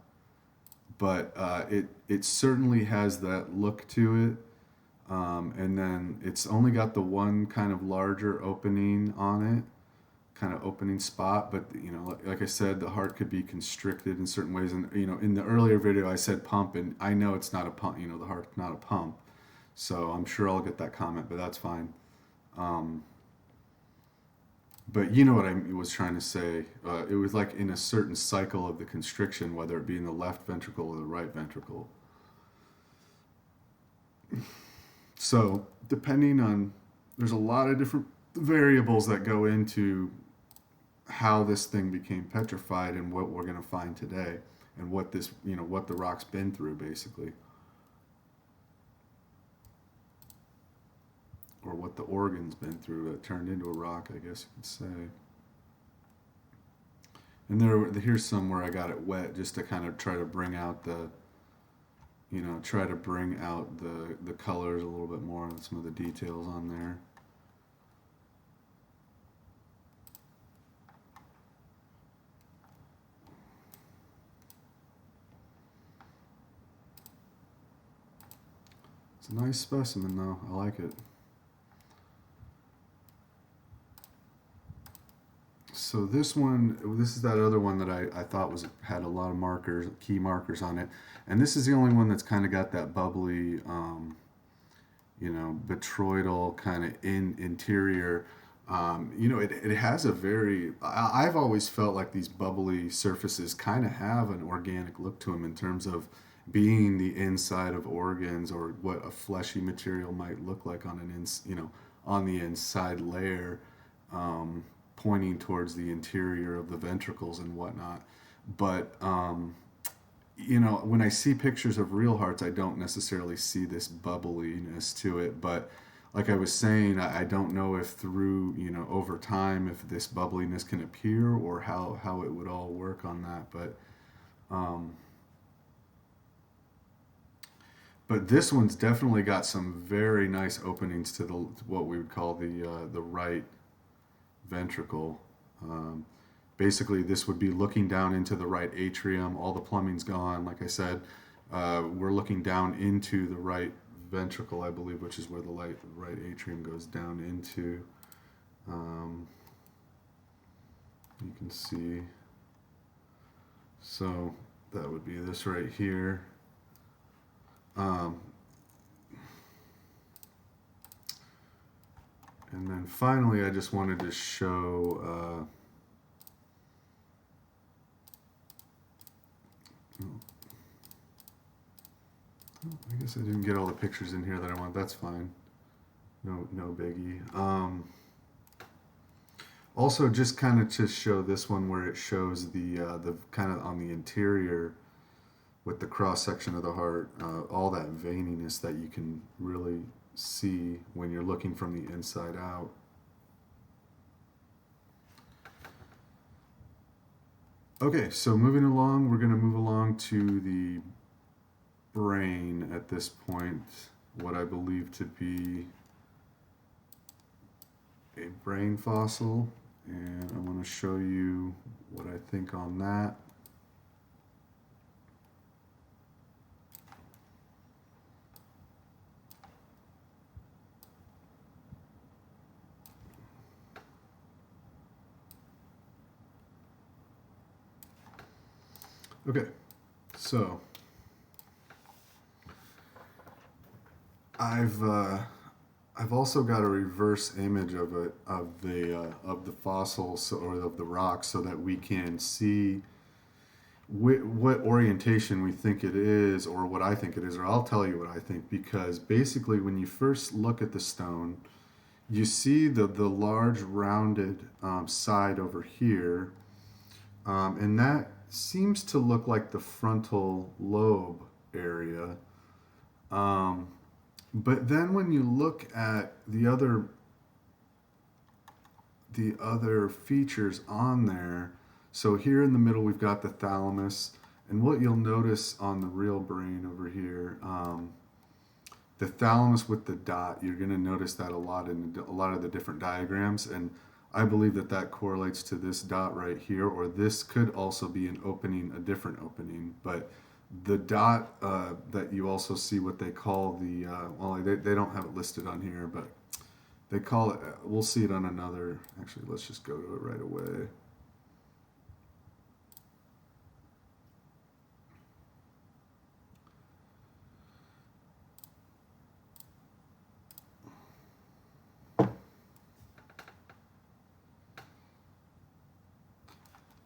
But it certainly has that look to it. And then it's only got the one kind of larger opening on it, kind of opening spot. But like I said, the heart could be constricted in certain ways. And in the earlier video I said pump, and I know it's not a pump. The heart's not a pump, so I'm sure I'll get that comment, but that's fine. But you know what I was trying to say. It was like in a certain cycle of the constriction, whether it be in the left ventricle or the right ventricle. So depending on, there's a lot of different variables that go into how this thing became petrified and what we're going to find today, and what this, what the rock's been through basically, or what the organ's been through that turned into a rock, I guess you could say. And here's some where I got it wet just to kind of try to bring out the, the colors a little bit more and some of the details on there. It's a nice specimen though, I like it. So this is that other one that I thought had a lot of markers, key markers on it. And this is the only one that's kind of got that bubbly, botryoidal kind of interior. It has a very, I've always felt like these bubbly surfaces kind of have an organic look to them in terms of being the inside of organs, or what a fleshy material might look like on on the inside layer. Pointing towards the interior of the ventricles and whatnot. But, when I see pictures of real hearts, I don't necessarily see this bubbliness to it. But like I was saying, I don't know if through, over time, if this bubbliness can appear, or how it would all work on that. But this one's definitely got some very nice openings to what we would call the right ventricle. Basically, this would be looking down into the right atrium. All the plumbing's gone. Like I said, we're looking down into the right ventricle, I believe, which is where the right atrium goes down into. You can see. So that would be this right here. And then finally, I just wanted to show, I guess I didn't get all the pictures in here that I want. That's fine. No biggie. Also, just kind of to show this one where it shows the kind of on the interior with the cross section of the heart, all that veininess that you can really see when you're looking from the inside out. Okay, so moving along, we're going to move along to the brain at this point, what I believe to be a brain fossil, and I want to show you what I think on that. Okay, so I've I've also got a reverse image of it of the fossils or of the rocks so that we can see what orientation we think it is, or what I think it is, or I'll tell you what I think, because basically when you first look at the stone, you see the large rounded side over here, and that seems to look like the frontal lobe area. Um, but then when you look at the other features on there, so here in the middle we've got the thalamus, and what you'll notice on the real brain over here, the thalamus with the dot, you're going to notice that a lot in a lot of the different diagrams, and I believe that that correlates to this dot right here, or this could also be an opening, a different opening, but the dot that you also see what they call the, well, they don't have it listed on here, but they call it, we'll see it on another, actually, let's just go to it right away.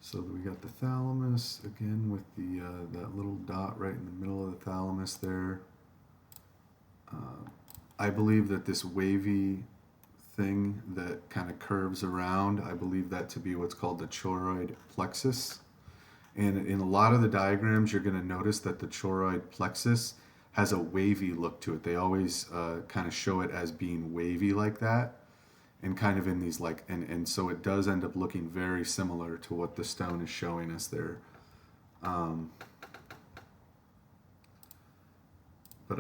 So we got the thalamus again with the that little dot right in the middle of the thalamus there. I believe that this wavy thing that kind of curves around, I believe that to be what's called the choroid plexus. And in a lot of the diagrams, you're going to notice that the choroid plexus has a wavy look to it. They always kind of show it as being wavy like that, and kind of in these like, and so it does end up looking very similar to what the stone is showing us there. But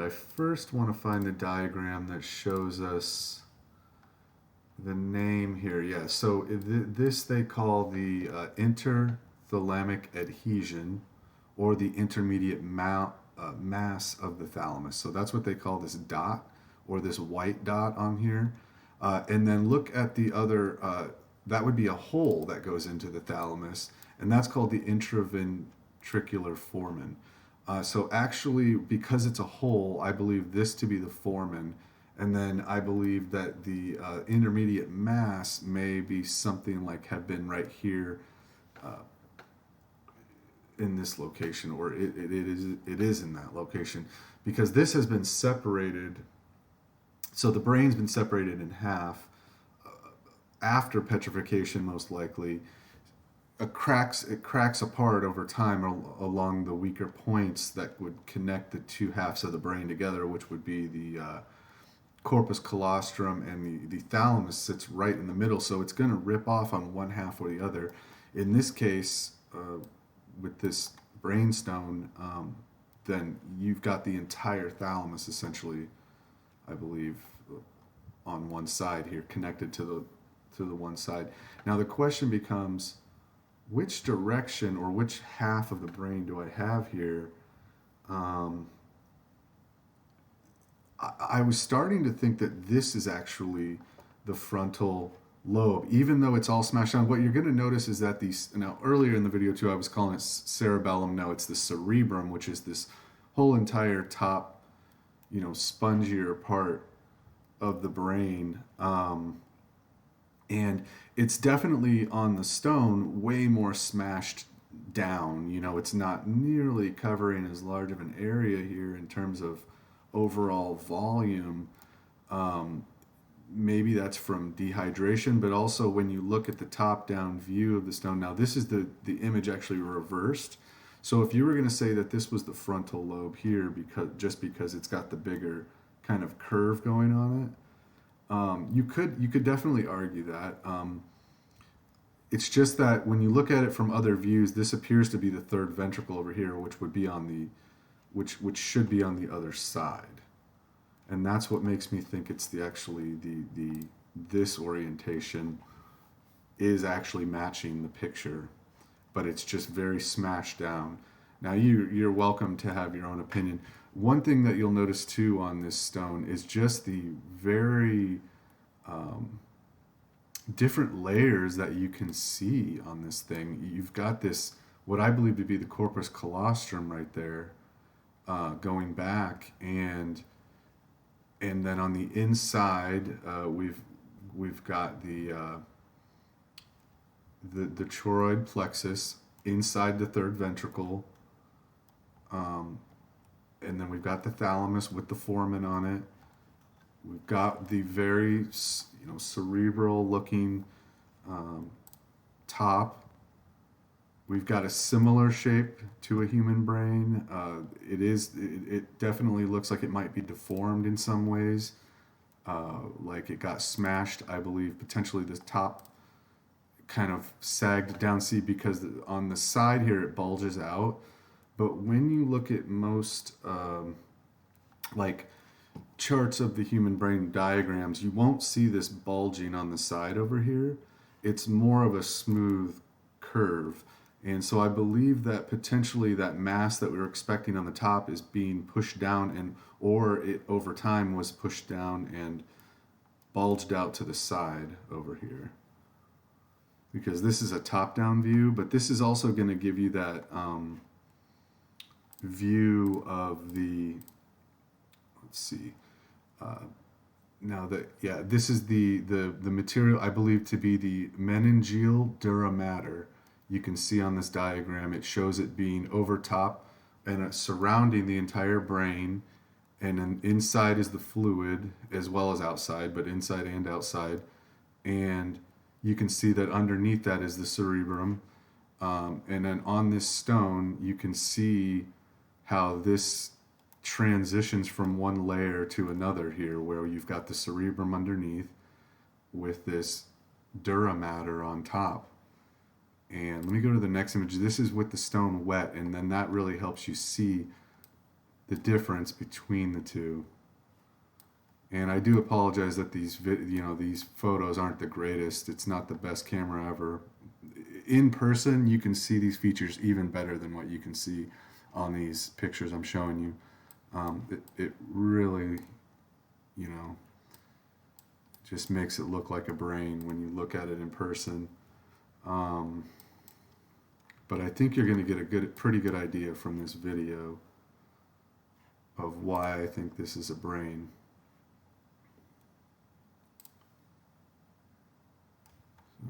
I first want to find the diagram that shows us the name here. Yeah, so this they call the interthalamic adhesion, or the intermediate mass of the thalamus. So that's what they call this dot, or this white dot on here. And then look at the other, that would be a hole that goes into the thalamus, and that's called the intraventricular foramen. So actually, because it's a hole, I believe this to be the foramen, and then I believe that the intermediate mass may be something like have been right here in this location, or it is in that location, because this has been separated. So the brain's been separated in half after petrification, most likely. It cracks apart over time along the weaker points that would connect the two halves of the brain together, which would be the corpus callosum, and the thalamus sits right in the middle. So it's going to rip off on one half or the other. In this case, with this brainstone, then you've got the entire thalamus essentially, I believe, on one side here, connected to the one side. Now the question becomes, which direction or which half of the brain do I have here? I was starting to think that this is actually the frontal lobe, even though it's all smashed down. What you're going to notice is that these, now earlier in the video too, I was calling it cerebellum. No, it's the cerebrum, which is this whole entire top, spongier part of the brain. And it's definitely on the stone way more smashed down. It's not nearly covering as large of an area here in terms of overall volume. Maybe that's from dehydration, but also when you look at the top-down view of the stone, now this is the image actually reversed. So if you were going to say that this was the frontal lobe here, because it's got the bigger kind of curve going on it, you could definitely argue that. It's just that when you look at it from other views, this appears to be the third ventricle over here, which would be on the, which should be on the other side, and that's what makes me think it's this orientation is actually matching the picture, but it's just very smashed down. Now you're welcome to have your own opinion. One thing that you'll notice too on this stone is just the very different layers that you can see on this thing. You've got this, what I believe to be the corpus callosum right there, going back, and And then on the inside, we've got the choroid plexus inside the third ventricle, and then we've got the thalamus with the foramen on it. We've got the very cerebral looking top. We've got a similar shape to a human brain. It definitely looks like it might be deformed in some ways, like it got smashed. I believe potentially the top kind of sagged down. See, because on the side here it bulges out, but when you look at most like charts of the human brain diagrams, you won't see this bulging on the side over here. It's more of a smooth curve. And so I believe that potentially that mass that we were expecting on the top is being pushed down, and or it over time was pushed down and bulged out to the side over here. Because this is a top-down view, but this is also going to give you that view of the, let's see, now that, yeah, this is the material I believe to be the meningeal dura mater. You can see on this diagram, it shows it being over top and surrounding the entire brain, and then inside is the fluid as well as outside, but inside and outside. And you can see that underneath that is the cerebrum. And then on this stone, you can see how this transitions from one layer to another here, where you've got the cerebrum underneath with this dura mater on top. And let me go to the next image. This is with the stone wet, and then that really helps you see the difference between the two. And I do apologize that these photos aren't the greatest. It's not the best camera ever. In person, you can see these features even better than what you can see on these pictures I'm showing you. It really, just makes it look like a brain when you look at it in person. But I think you're going to get a pretty good idea from this video of why I think this is a brain. So,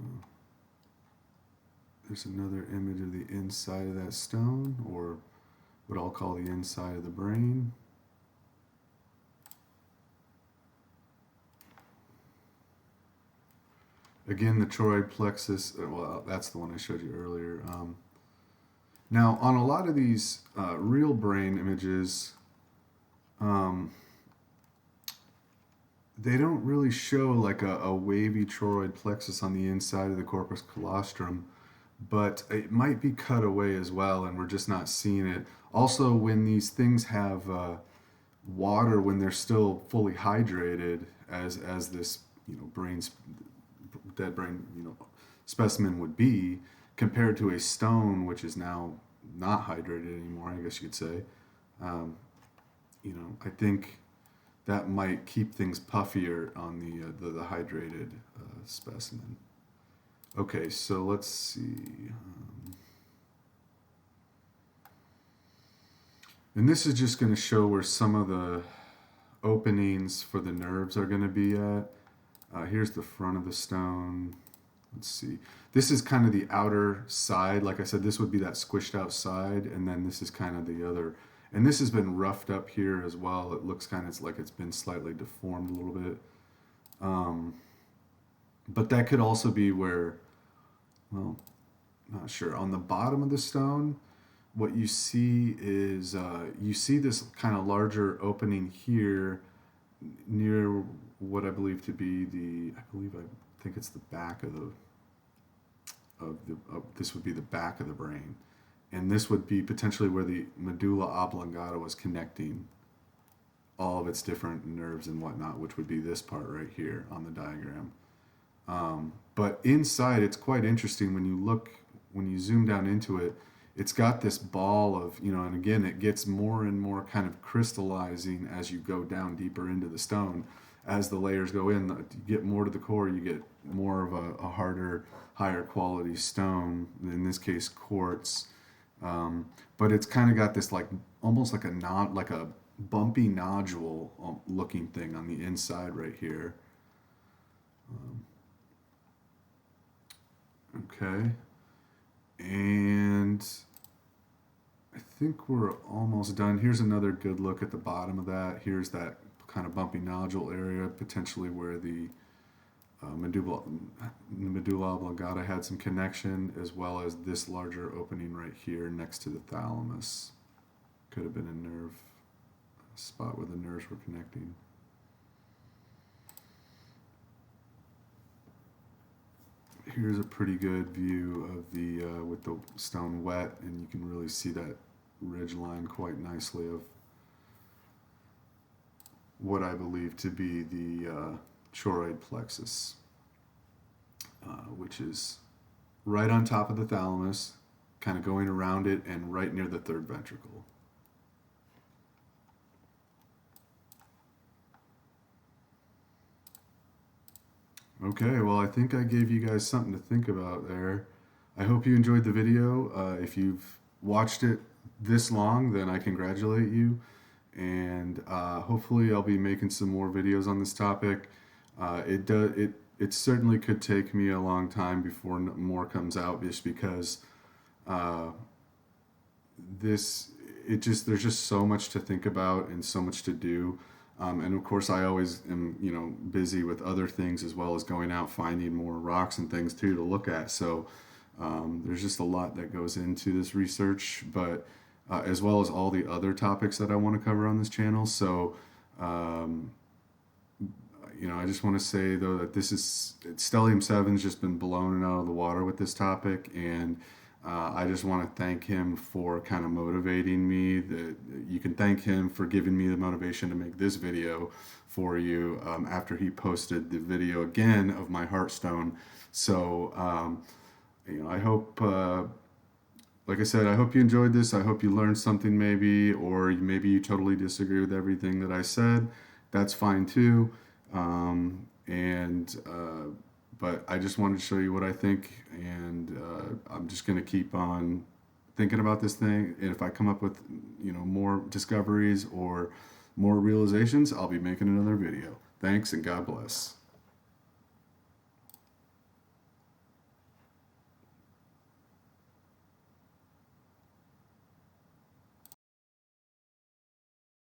there's another image of the inside of that stone, or what I'll call the inside of the brain. Again, the choroid plexus, well, that's the one I showed you earlier. Now, on a lot of these real brain images, they don't really show like a wavy choroid plexus on the inside of the corpus calostrum, but it might be cut away as well, and we're just not seeing it. Also, when these things have water, when they're still fully hydrated, as this dead brain specimen would be, compared to a stone which is now not hydrated anymore, I guess you could say. I think that might keep things puffier on the hydrated specimen. Okay, so let's see. And this is just going to show where some of the openings for the nerves are going to be at. Here's the front of the stone. Let's see. This is kind of the outer side. Like I said, this would be that squished out side, and then this is kind of the other. And this has been roughed up here as well. It looks kind of like it's been slightly deformed a little bit. But that could also be where, well, not sure. On the bottom of the stone, what you see is you see this kind of larger opening here near what I believe to be I think it's the back of this would be the back of the brain. And this would be potentially where the medulla oblongata was connecting all of its different nerves and whatnot, which would be this part right here on the diagram. But inside, it's quite interesting when you zoom down into it. It's got this ball of, and again, it gets more and more kind of crystallizing as you go down deeper into the stone. As the layers go in, you get more to the core, you get more of a harder, higher quality stone, in this case quartz. But it's kind of got this like almost like a bumpy nodule looking thing on the inside right here. Okay. And I think we're almost done. Here's another good look at the bottom of that. Here's that kind of bumpy nodule area, potentially where the medulla oblongata had some connection, as well as this larger opening right here next to the thalamus. Could have been a nerve spot where the nerves were connecting. Here's a pretty good view of the with the stone wet, and you can really see that ridge line quite nicely of what I believe to be the choroid plexus, which is right on top of the thalamus, kind of going around it and right near the third ventricle. Okay, well, I think I gave you guys something to think about there. I hope you enjoyed the video. If you've watched it this long, then I congratulate you. And hopefully I'll be making some more videos on this topic. It certainly could take me a long time before more comes out, just because uh, there's just so much to think about and so much to do. And of course, I always am, busy with other things as well as going out finding more rocks and things too to look at. So there's just a lot that goes into this research, but as well as all the other topics that I want to cover on this channel. So, I just want to say though that Stellium 7's just been blown out of the water with this topic, and I just want to thank him for kind of motivating me. That you can thank him for giving me the motivation to make this video for you after he posted the video again of my heartstone. So, I hope, like I said, I hope you enjoyed this. I hope you learned something maybe, or maybe you totally disagree with everything that I said. That's fine too. But I just wanted to show you what I think, and I'm just going to keep on thinking about this thing. And if I come up with, more discoveries or more realizations, I'll be making another video. Thanks, and God bless.